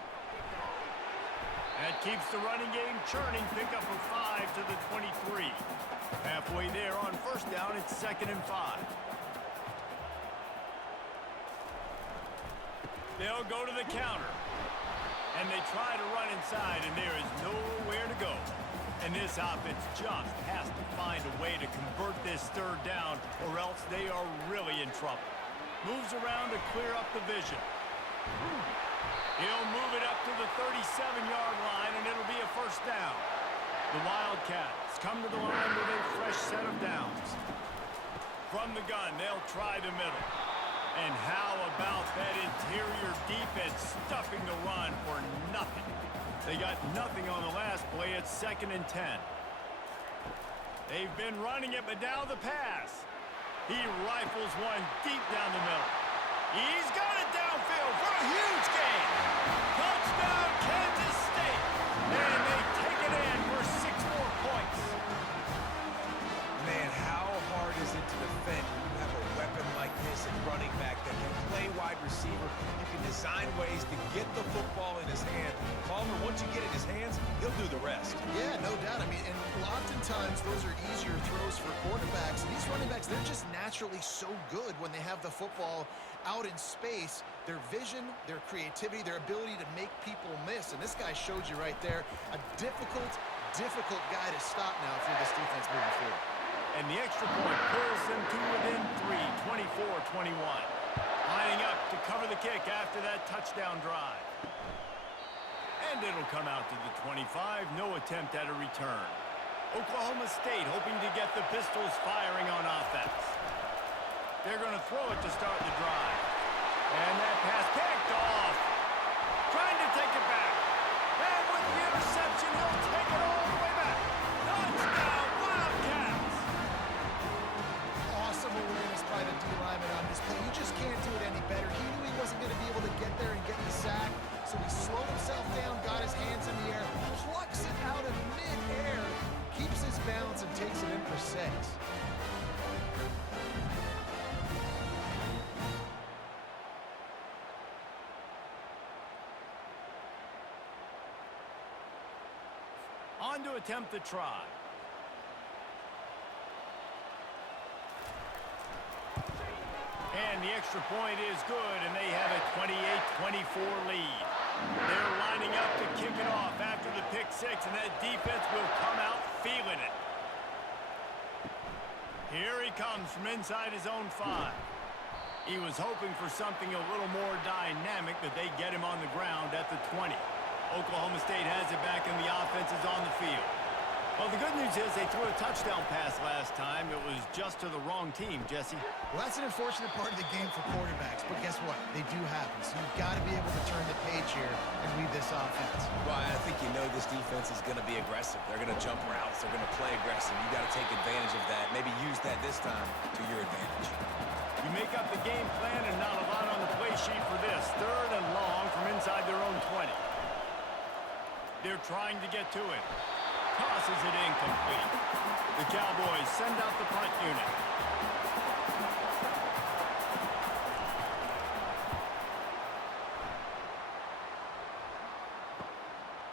That keeps the running game churning. Pick up a 5 to the 23. Halfway there on first down, it's 2nd and 5. They'll go to the counter. And they try to run inside, and there is nowhere to go. And this offense just has to find a way to convert this third down, or else they are really in trouble. Moves around to clear up the vision. He'll move it up to the 37-yard line, and it'll be a first down. The Wildcats come to the line with a fresh set of downs. From the gun, they'll try the middle. And how about that interior defense stuffing the run for nothing? They got nothing on the last play. It's 2nd and 10. They've been running it, but now the pass. He rifles one deep down the middle. He's got it downfield for a huge gain. Touchdown, Kansas State. And they take it in for 6 more points. Man, how hard is it to defend when you have a weapon like this at running back that can play wide receiver? You can design ways to get the football in his hand. Palmer, once you get it in his hands, he'll do the rest. Yeah, no doubt. I mean, and oftentimes those are easier throws for quarterbacks. And these running backs, they're just naturally so good when they have the football out in space. Their vision, their creativity, their ability to make people miss. And this guy showed you right there a difficult guy to stop now for this defense moving forward. And the extra point pulls them to within 3, 24-21. Lining up to cover the kick after that touchdown drive. And it'll come out to the 25. No attempt at a return. Oklahoma State hoping to get the Pistols firing on offense. They're going to throw it to start the drive. And that pass picked off. Trying to take it back. And with the interception, he'll take it all the way back. Touchdown, Wildcats! Awesome awareness by the D-lineman on this play. You just can't do it any better. He knew he wasn't going to be able to get there and get the sack, so he slowed himself down, got his hands in the air, plucks it out of mid-air, keeps his balance, and takes it in for 6. On to attempt the try. And the extra point is good, and they have a 28-24 lead. They're lining up to kick it off after the pick-6, and that defense will come out feeling it. Here he comes from inside his own 5. He was hoping for something a little more dynamic, but they get him on the ground at the 20. Oklahoma State has it back, and the offense is on the field. Well, the good news is they threw a touchdown pass last time. It was just to the wrong team, Jesse. Well, that's an unfortunate part of the game for quarterbacks, but guess what? They do happen, so you've got to be able to turn the page here and read this offense. Well, I think you know this defense is going to be aggressive. They're going to jump routes. They're going to play aggressive. You got to take advantage of that. Maybe use that this time to your advantage. You make up the game plan and not a lot on the play sheet for this. 3rd and long from inside their own 20. They're trying to get to it. Tosses it incomplete. The Cowboys send out the punt unit.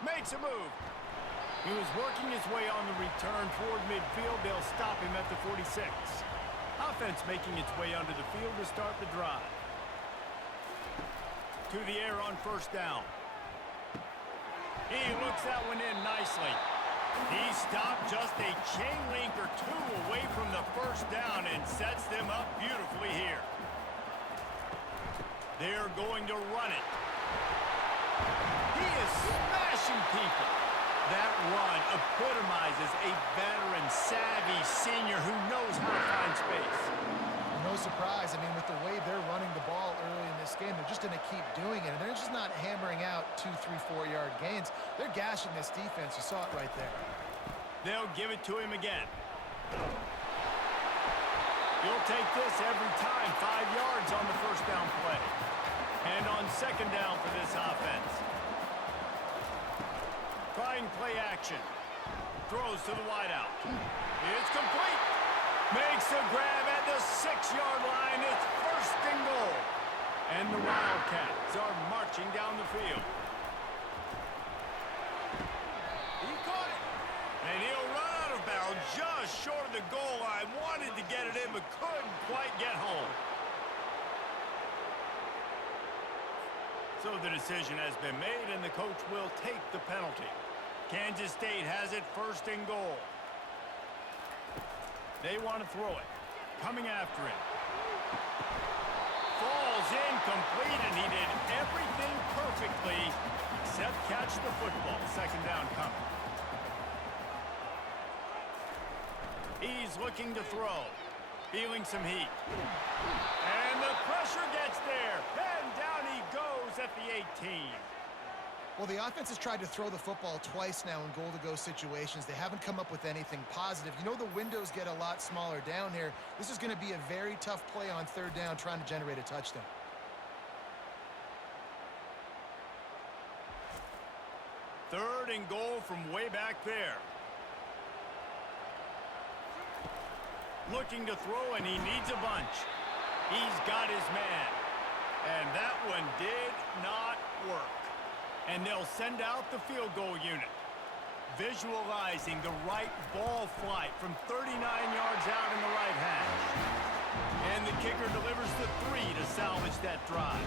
Makes a move. He was working his way on the return toward midfield. They'll stop him at the 46. Offense making its way under the field to start the drive. To the air on 1st down. He looks that one in nicely. He stopped just a chain link or 2 away from the 1st down and sets them up beautifully here. They're going to run it. He is smashing people. That run epitomizes a veteran, savvy senior who knows how to find space. No surprise. I mean, with the way they're running the ball early in this game, they're just going to keep doing it. And they're just not hammering out 2, 3, 4-yard gains. They're gashing this defense. You saw it right there. They'll give it to him again. You'll take this every time. 5 yards on the 1st down play. And on 2nd down for this offense. Trying play action. Throws to the wideout. It's complete. Makes a grab at the 6-yard line. It's 1st and goal. And the Wildcats are marching down the field. He caught it. And he'll run out of bounds just short of the goal line. Wanted to get it in, but couldn't quite get home. So the decision has been made, and the coach will take the penalty. Kansas State has it 1st and goal. They want to throw it. Coming after it. Falls incomplete, and he did everything catch the football. Second down coming. He's looking to throw. Feeling some heat. And the pressure gets there. And down he goes at the 18. Well, the offense has tried to throw the football twice now in goal-to-go situations. They haven't come up with anything positive. You know the windows get a lot smaller down here. This is going to be a very tough play on third down trying to generate a touchdown. Third and goal from way back there. Looking to throw, and he needs a bunch. He's got his man. And that one did not work. And they'll send out the field goal unit. Visualizing the right ball flight from 39 yards out in the right hash. And the kicker delivers the 3 to salvage that drive.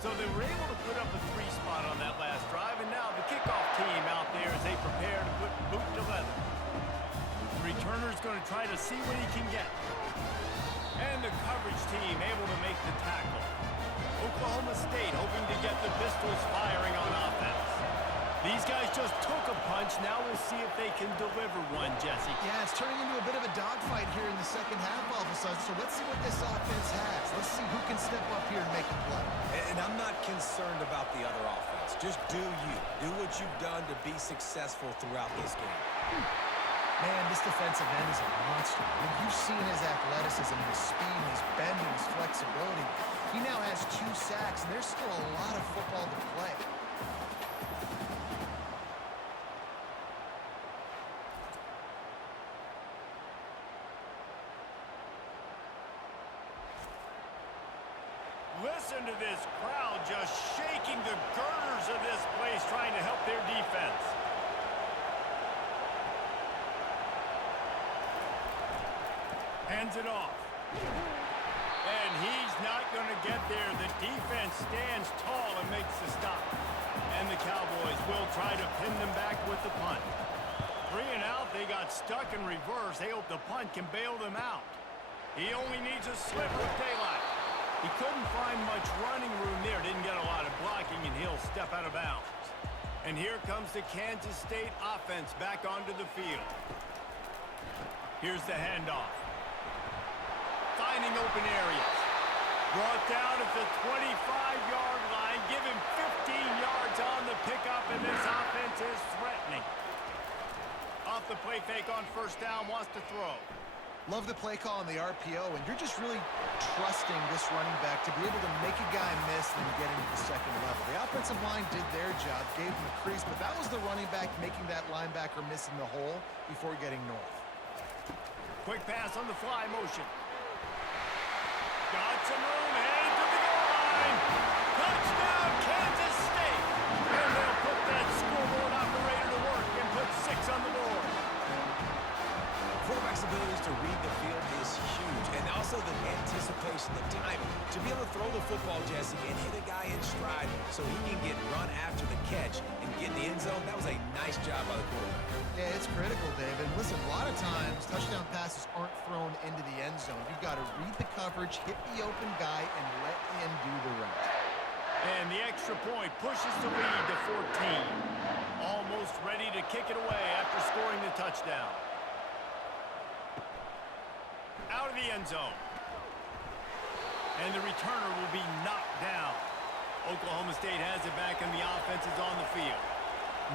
So they were able to put up a 3 spot on that last drive, and now the kickoff team out there as they prepare to put boot to leather. The returner's going to try to see what he can get. And the coverage team able to make the tackle. Oklahoma State hoping to get the pistols firing on offense. These guys just took a punch. Now we'll see if they can deliver one, Jesse. Yeah, it's turning into a bit of a dogfight here in the second half all of a sudden. So let's see what this offense has. Let's see who can step up here and make a play. And I'm not concerned about the other offense. Just do you. Do what you've done to be successful throughout this game. Man, this defensive end is a monster. I mean, you've seen his athleticism, his speed, his bend, and his flexibility. He now has 2 sacks, and there's still a lot of football to play. Listen to this crowd just shaking the girders of this place trying to help their defense. Hands it off. And he's not going to get there. The defense stands tall and makes the stop. And the Cowboys will try to pin them back with the punt. 3 and out, they got stuck in reverse. They hope the punt can bail them out. He only needs a sliver of daylight. He couldn't find much running room there. Didn't get a lot of blocking, and he'll step out of bounds. And here comes the Kansas State offense back onto the field. Here's the handoff. Finding open areas. Brought down at the 25-yard line. Give him 15 yards on the pickup, and this offense is threatening. Off the play fake on first down, wants to throw. Love the play call on the RPO, and you're just really trusting this running back to be able to make a guy miss and get into the second level. The offensive line did their job, gave him a crease, but that was the running back making that linebacker miss in the hole before getting north. Quick pass on the fly motion. Got some room, headed to the goal line. Touchdown, Kansas State. And they'll put that scoreboard operator to work and put 6 on the board. Quarterback's abilities to read the field is huge, and also the anticipation, the timing. To be able to throw the football, Jesse, and hit a guy in stride so he can get run after the catch and get in the end zone, that was a nice job by the quarterback. Yeah, it's critical, Dave. And listen, a lot of times touchdown passes aren't thrown into the end zone. You've got to read the coverage, hit the open guy, and let him do the rest. And the extra point pushes the lead to 14. Almost ready to kick it away after scoring the touchdown. Out of the end zone. And the returner will be knocked down. Oklahoma State has it back and the offense is on the field.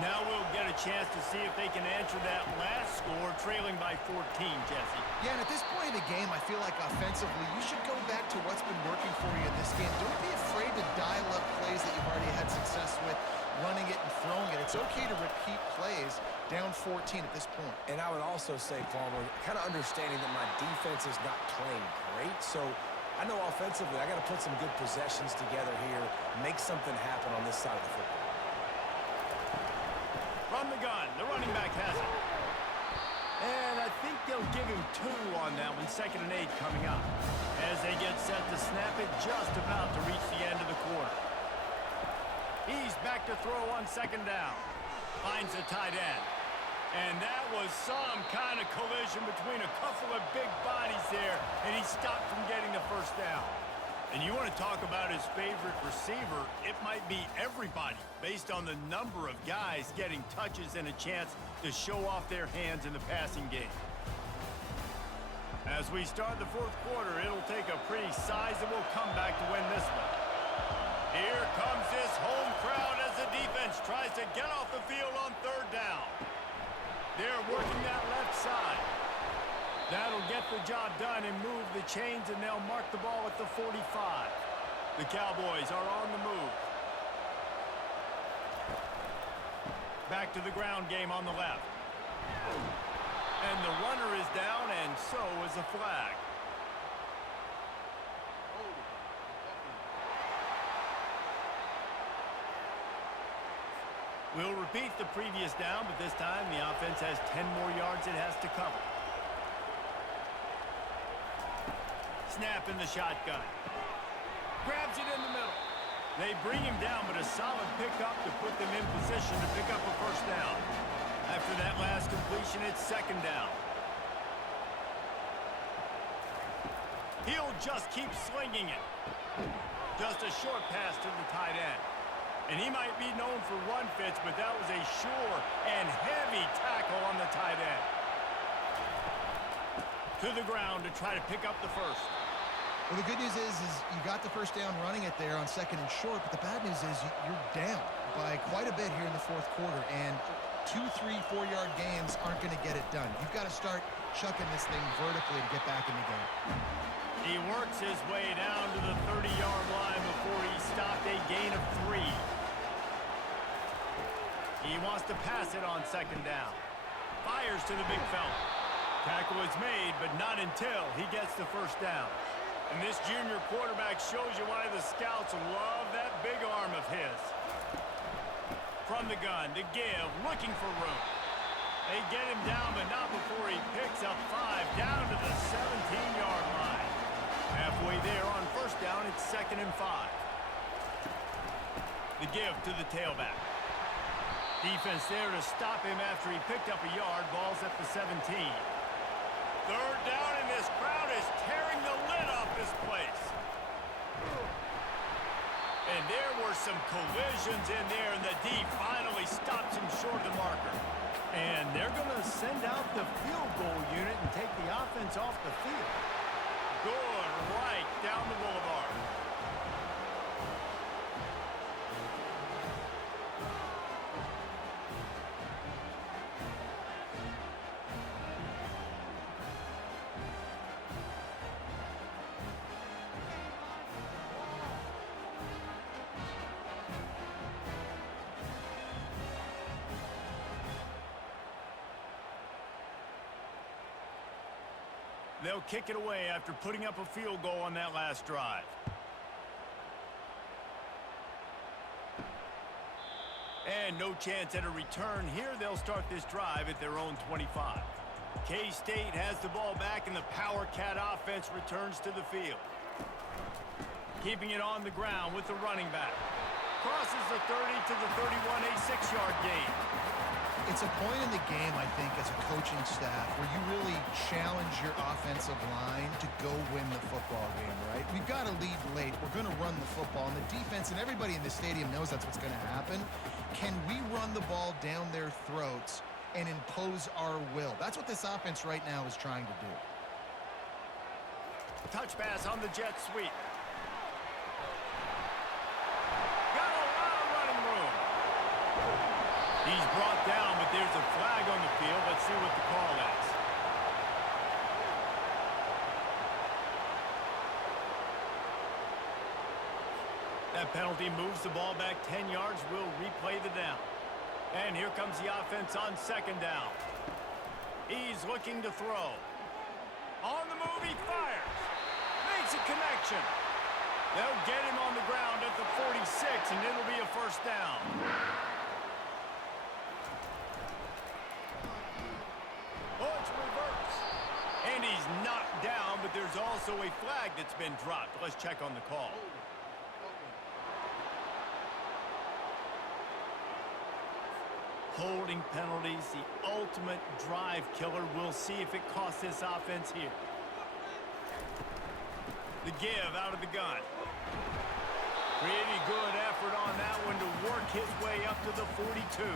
Now we'll get a chance to see if they can answer that last score, trailing by 14, Jesse. Yeah, and at this point in the game, I feel like offensively, you should go back to what's been working for you in this game. Don't be afraid to dial up plays that you've already had success with, running it and throwing it. It's okay to repeat plays down 14 at this point. And I would also say, Palmer, kind of understanding that my defense is not playing great, so I know offensively I got to put some good possessions together here, make something happen on this side of the football. From the gun, the running back has it. And I think they'll give him 2 on that one, 2nd and 8 coming up. As they get set to snap it, just about to reach the end of the quarter. to throw on second down. Finds the tight end. And that was some kind of collision between a couple of big bodies there, and he stopped from getting the first down. And you want to talk about his favorite receiver, it might be everybody, based on the number of guys getting touches and a chance to show off their hands in the passing game. As we start the fourth quarter, it'll take a pretty sizable comeback to win this one. Here comes this home crowd as the defense tries to get off the field on third down. They're working that left side. That'll get the job done and move the chains, and they'll mark the ball at the 45. The Cowboys are on the move. Back to the ground game on the left. And the runner is down, and so is a flag. We'll repeat the previous down, but this time the offense has 10 more yards it has to cover. Snap in the shotgun. Grabs it in the middle. They bring him down, but a solid pickup to put them in position to pick up a first down. After that last completion, it's second down. He'll just keep slinging it. Just a short pass to the tight end. And he might be known for run fits, but that was a sure and heavy tackle on the tight end. To the ground to try to pick up the first. Well, the good news is you got the first down running it there on second and short, but the bad news is you're down by quite a bit here in the fourth quarter, and 2, 3, 4-yard gains aren't going to get it done. You've got to start chucking this thing vertically to get back in the game. He works his way down to the 30-yard line before he stopped a gain of 3. He wants to pass it on second down. Fires to the big fella. Tackle is made, but not until he gets the first down. And this junior quarterback shows you why the scouts love that big arm of his. From the gun, to give, looking for room. They get him down, but not before he picks up 5 down to the 17-yard line. Halfway there on first down, it's second and 5. The give to the tailback. Defense there to stop him after he picked up a yard. Ball's at the 17. Third down, and this crowd is tearing the lid off this place. And there were some collisions in there, and the D finally stops him short of the marker. And they're going to send out the field goal unit and take the offense off the field. Good right down the boulevard. They'll kick it away after putting up a field goal on that last drive. And no chance at a return here. They'll start this drive at their own 25. K-State has the ball back, and the Power Cat offense returns to the field. Keeping it on the ground with the running back. Crosses the 30 to the 31, a 6-yard gain. It's a point in the game, I think, as a coaching staff where you really challenge your offensive line to go win the football game, right? We've got to lead late. We're going to run the football, and the defense and everybody in the stadium knows that's what's going to happen. Can we run the ball down their throats and impose our will? That's what this offense right now is trying to do. Touch pass on the jet sweep. Got a lot of running room. He's brought down, but there's a flag on the field. Let's see what the call is. That penalty moves the ball back 10 yards. We'll replay the down. And here comes the offense on second down. He's looking to throw. On the move, he fires. Makes a connection. They'll get him on the ground at the 46, and it'll be a first down. Oh, it's reverse. And he's knocked down, but there's also a flag that's been dropped. Let's check on the call. Holding penalties, the ultimate drive killer. We'll see if it costs this offense here. The give out of the gun. Pretty good effort on that one to work his way up to the 42.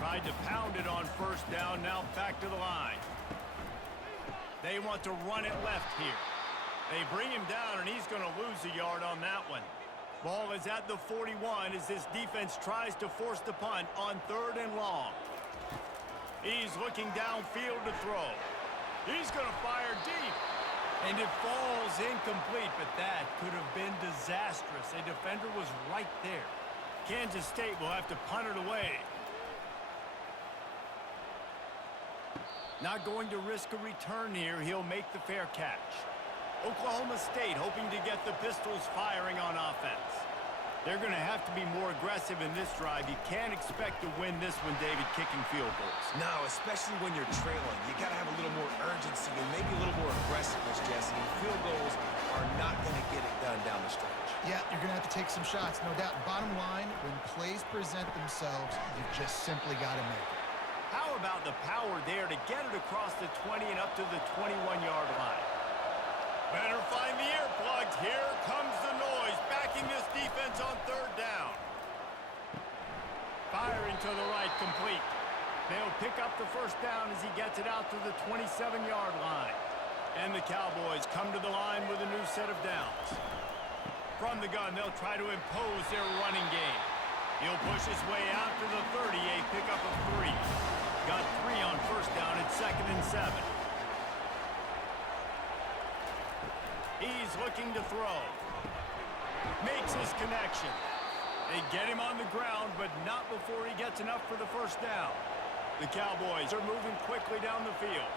Tried to pound it on first down, now back to the line. They want to run it left here. They bring him down, and he's going to lose a yard on that one. Ball is at the 41 as this defense tries to force the punt on 3rd and long. He's looking downfield to throw. He's going to fire deep. And it falls incomplete, but that could have been disastrous. A defender was right there. Kansas State will have to punt it away. Not going to risk a return here. He'll make the fair catch. Oklahoma State hoping to get the Pistols firing on offense. They're going to have to be more aggressive in this drive. You can't expect to win this one, David, kicking field goals. No, especially when you're trailing. You got to have a little more urgency and maybe a little more aggressiveness, Jesse. And field goals are not going to get it done down the stretch. Yeah, you're going to have to take some shots, no doubt. Bottom line, when plays present themselves, you just simply got to make it. How about the power there to get it across the 20 and up to the 21-yard line? Better find the earplugs. Here comes the noise, backing this defense on 3rd down. Firing to the right, complete. They'll pick up the first down as he gets it out to the 27-yard line. And the Cowboys come to the line with a new set of downs. From the gun, they'll try to impose their running game. He'll push his way out to the 30, a pickup of 3. Got 3 on first down at 2nd and 7. He's looking to throw. Makes his connection. They get him on the ground, but not before he gets enough for the first down. The Cowboys are moving quickly down the field.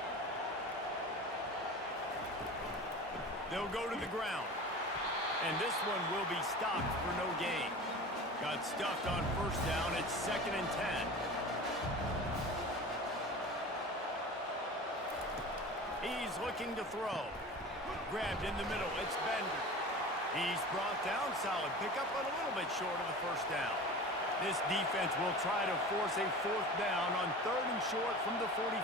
They'll go to the ground. And this one will be stopped for no gain. Got stuffed on first down at 2nd and 10. He's looking to throw. Grabbed in the middle. It's Bender. He's brought down solid. Pick up a little bit short of the first down. This defense will try to force a 4th down on 3rd and short from the 45.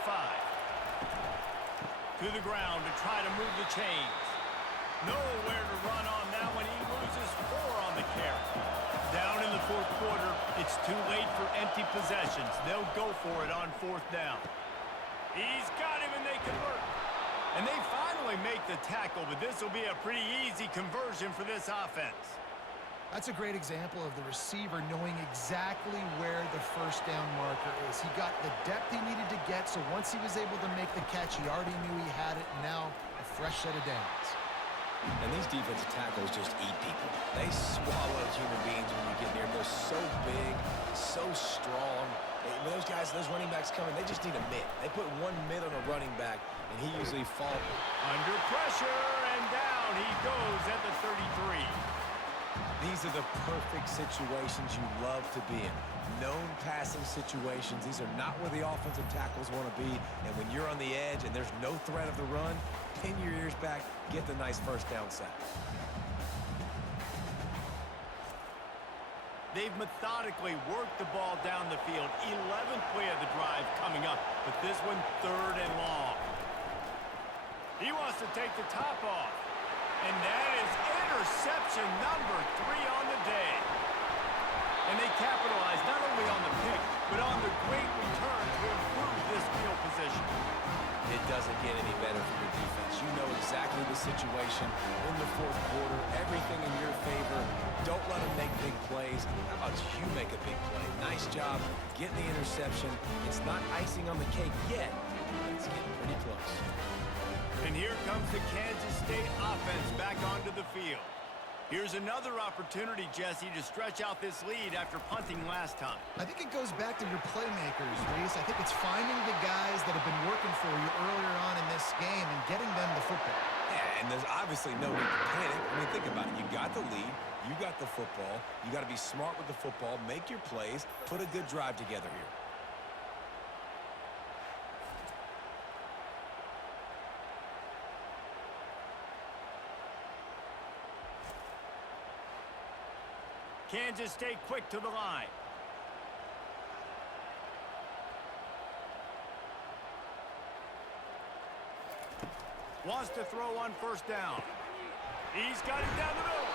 To the ground to try to move the chains. Nowhere to run on that one. He loses 4 on the carry. Down in the 4th quarter, it's too late for empty possessions. They'll go for it on 4th down. He's got him, and they convert. And they finally make the tackle, but this will be a pretty easy conversion for this offense. That's a great example of the receiver knowing exactly where the first down marker is. He got the depth he needed to get, so once he was able to make the catch, he already knew he had it, and now a fresh set of downs. And these defensive tackles just eat people. They swallow human beings when you get near them. They're so big, so strong. When those guys, those running backs come in, they just need a mid. They put 1 mid on a running back, and he usually falls. Under pressure, and down he goes at the 33. These are the perfect situations you love to be in. Known passing situations. These are not where the offensive tackles want to be. And when you're on the edge and there's no threat of the run, pin your ears back, get the nice first down sack. They've methodically worked the ball down the field. 11th play of the drive coming up, but this one 3rd and long. He wants to take the top off. And that is interception number 3 on the day. And they capitalize not only on the pick, but on the great return to improve this field position. It doesn't get any better for your defense. You know exactly the situation in the 4th quarter. Everything in your favor. Don't let them make big plays. How about you make a big play? Nice job getting the interception. It's not icing on the cake yet, but it's getting pretty close. And here comes the Kansas State offense back onto the field. Here's another opportunity, Jesse, to stretch out this lead after punting last time. I think it goes back to your playmakers, Reese. I think it's finding the guys that have been working for you earlier on in this game and getting them the football. Yeah, and there's obviously no need to panic. I mean, think about it. You got the lead. You got the football. You got to be smart with the football. Make your plays. Put a good drive together here. Kansas State quick to the line. Wants to throw on first down. He's got it down the middle.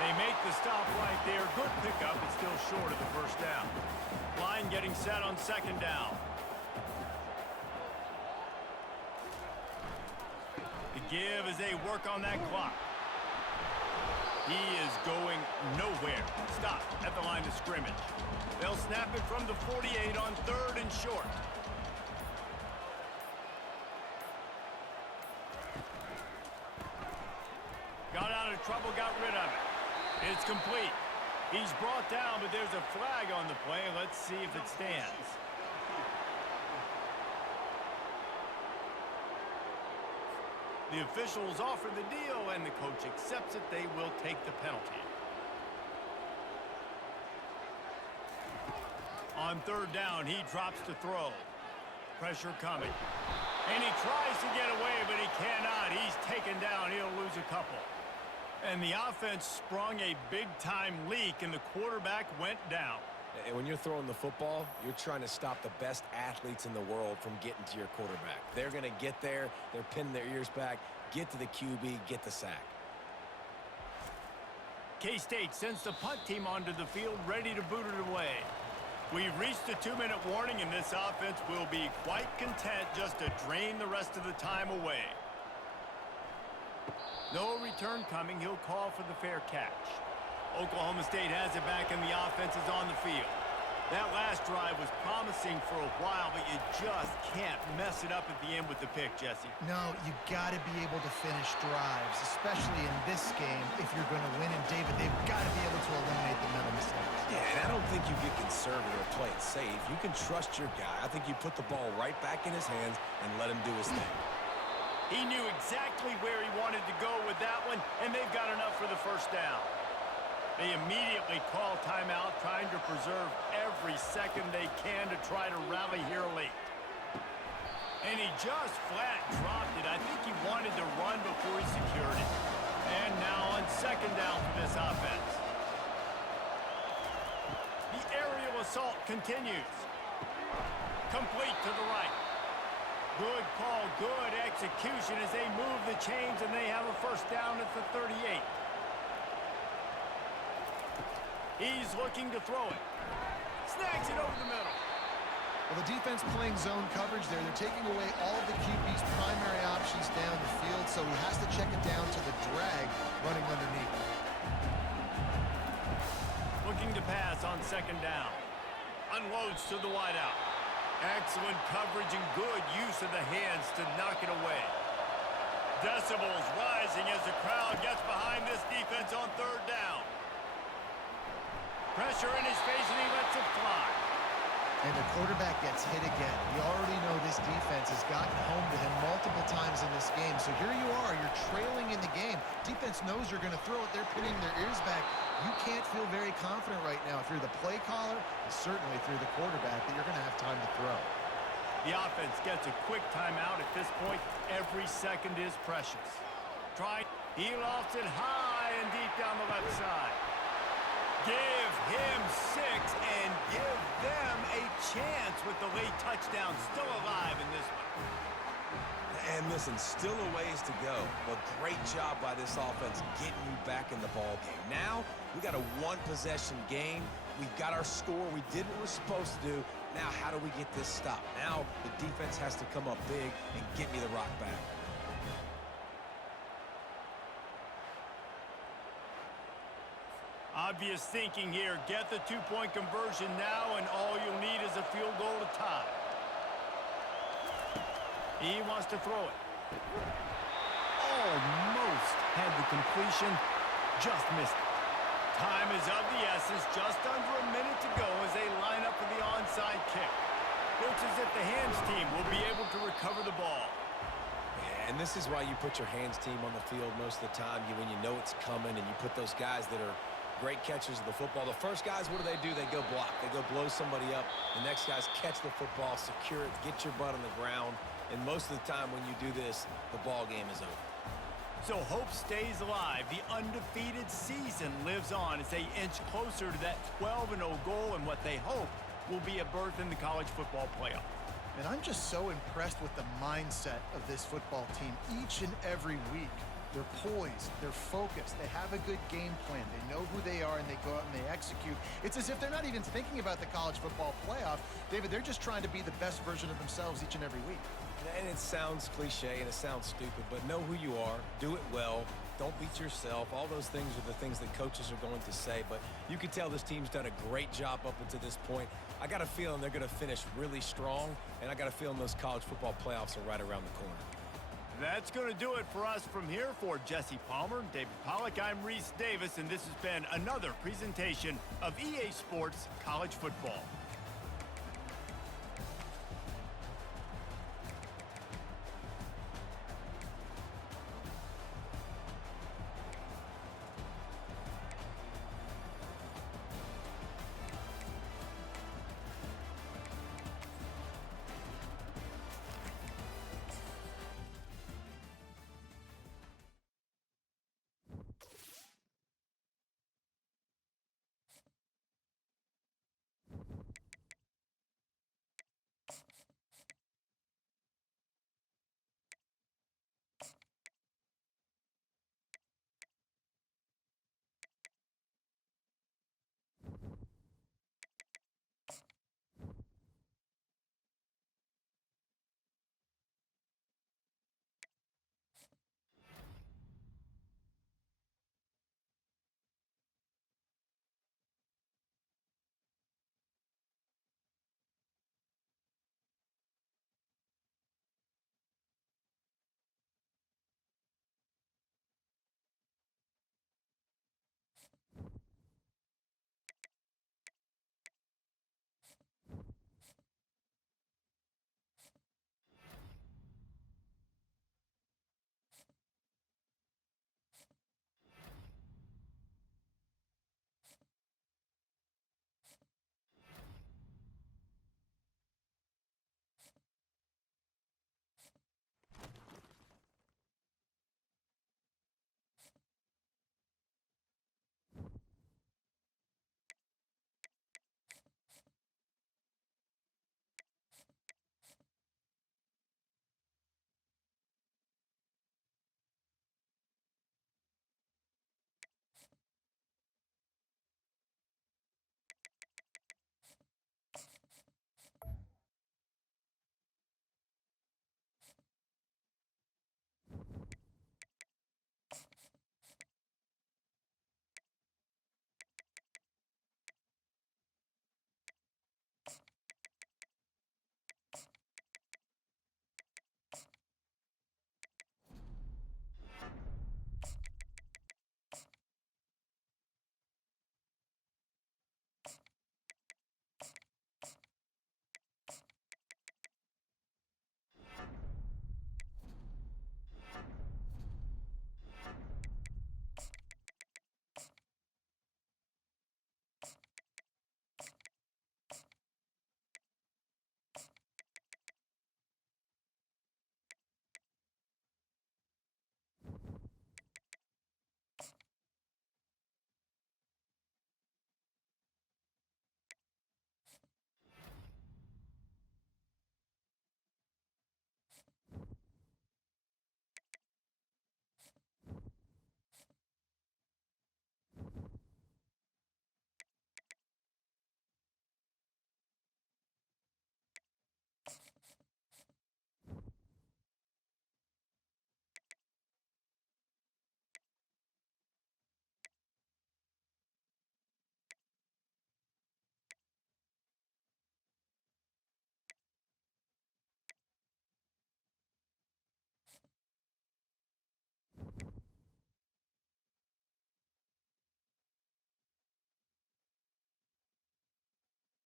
They make the stop right there. Good pickup, but still short of the first down. Line getting set on second down. The give as they work on that clock. He is going nowhere. Stop at the line of scrimmage. They'll snap it from the 48 on third and short. Got out of trouble, got rid of it. It's complete. He's brought down, but there's a flag on the play. Let's see if it stands. The officials offer the deal, and the coach accepts it. They will take the penalty. On third down, he drops to throw. Pressure coming. And he tries to get away, but he cannot. He's taken down. He'll lose a couple. And the offense sprung a big-time leak, and the quarterback went down. And when you're throwing the football, you're trying to stop the best athletes in the world from getting to your quarterback. They're going to get there. They're pinning their ears back, get to the QB, get the sack. K-State sends the punt team onto the field, ready to boot it away. We've reached a 2-minute warning, and this offense will be quite content just to drain the rest of the time away. No return coming. He'll call for the fair catch. Oklahoma State has it back, and the offense is on the field. That last drive was promising for a while, but you just can't mess it up at the end with the pick, Jesse. No, you got to be able to finish drives, especially in this game. If you're going to win, and David, they've got to be able to eliminate the mental mistakes. Yeah, and I don't think you get conservative or play it safe. You can trust your guy. I think you put the ball right back in his hands and let him do his thing. He knew exactly where he wanted to go with that one, and they've got enough for the first down. They immediately call timeout, trying to preserve every second they can to try to rally here late. And he just flat dropped it. I think he wanted to run before he secured it. And now on second down for this offense. The aerial assault continues. Complete to the right. Good call, good execution as they move the chains, and they have a first down at the 38. He's looking to throw it. Snags it over the middle. Well, the defense playing zone coverage there. They're taking away all of the QB's primary options down the field, so he has to check it down to the drag running underneath. Looking to pass on second down. Unloads to the wideout. Excellent coverage and good use of the hands to knock it away. Decibels rising as the crowd gets behind this defense on third down. Pressure in his face, and he lets it fly. And the quarterback gets hit again. We already know this defense has gotten home to him multiple times in this game. So here you are, you're trailing in the game. Defense knows you're going to throw it. They're pinning their ears back. You can't feel very confident right now if you're the play caller, and certainly through the quarterback, that you're going to have time to throw. The offense gets a quick timeout at this point. Every second is precious. He lofts it high and deep down the left side. Give him 6 and give them a chance with the late touchdown still alive in this one. And listen, still a ways to go, but great job by this offense getting you back in the ball game. Now, we got a one-possession game. We've got our score. We did what we're supposed to do. Now, how do we get this stopped? Now, the defense has to come up big and get me the rock back. Obvious thinking here. Get the two-point conversion now, and all you'll need is a field goal to tie. He wants to throw it. Almost had the completion. Just missed it. Time is of the essence. Just under a minute to go as they line up for the onside kick. Looks as if the hands team will be able to recover the ball. And this is why you put your hands team on the field most of the time. When you know it's coming, and you put those guys that are great catchers of the football. The first guys, what do? They go block. They go blow somebody up. The next guys catch the football, secure it, get your butt on the ground. And most of the time when you do this, the ball game is over. So hope stays alive. The undefeated season lives on as they inch closer to that 12-0 goal and what they hope will be a berth in the college football playoff. And I'm just so impressed with the mindset of this football team each and every week. They're poised, they're focused, they have a good game plan, they know who they are, and they go out and they execute. It's as if they're not even thinking about the college football playoff. David, they're just trying to be the best version of themselves each and every week. And it sounds cliche and it sounds stupid, but know who you are, do it well, don't beat yourself. All those things are the things that coaches are going to say, but you can tell this team's done a great job up until this point. I got a feeling they're going to finish really strong, and I got a feeling those college football playoffs are right around the corner. That's going to do it for us from here. For Jesse Palmer, David Pollack, I'm Reese Davis, and this has been another presentation of EA Sports College Football.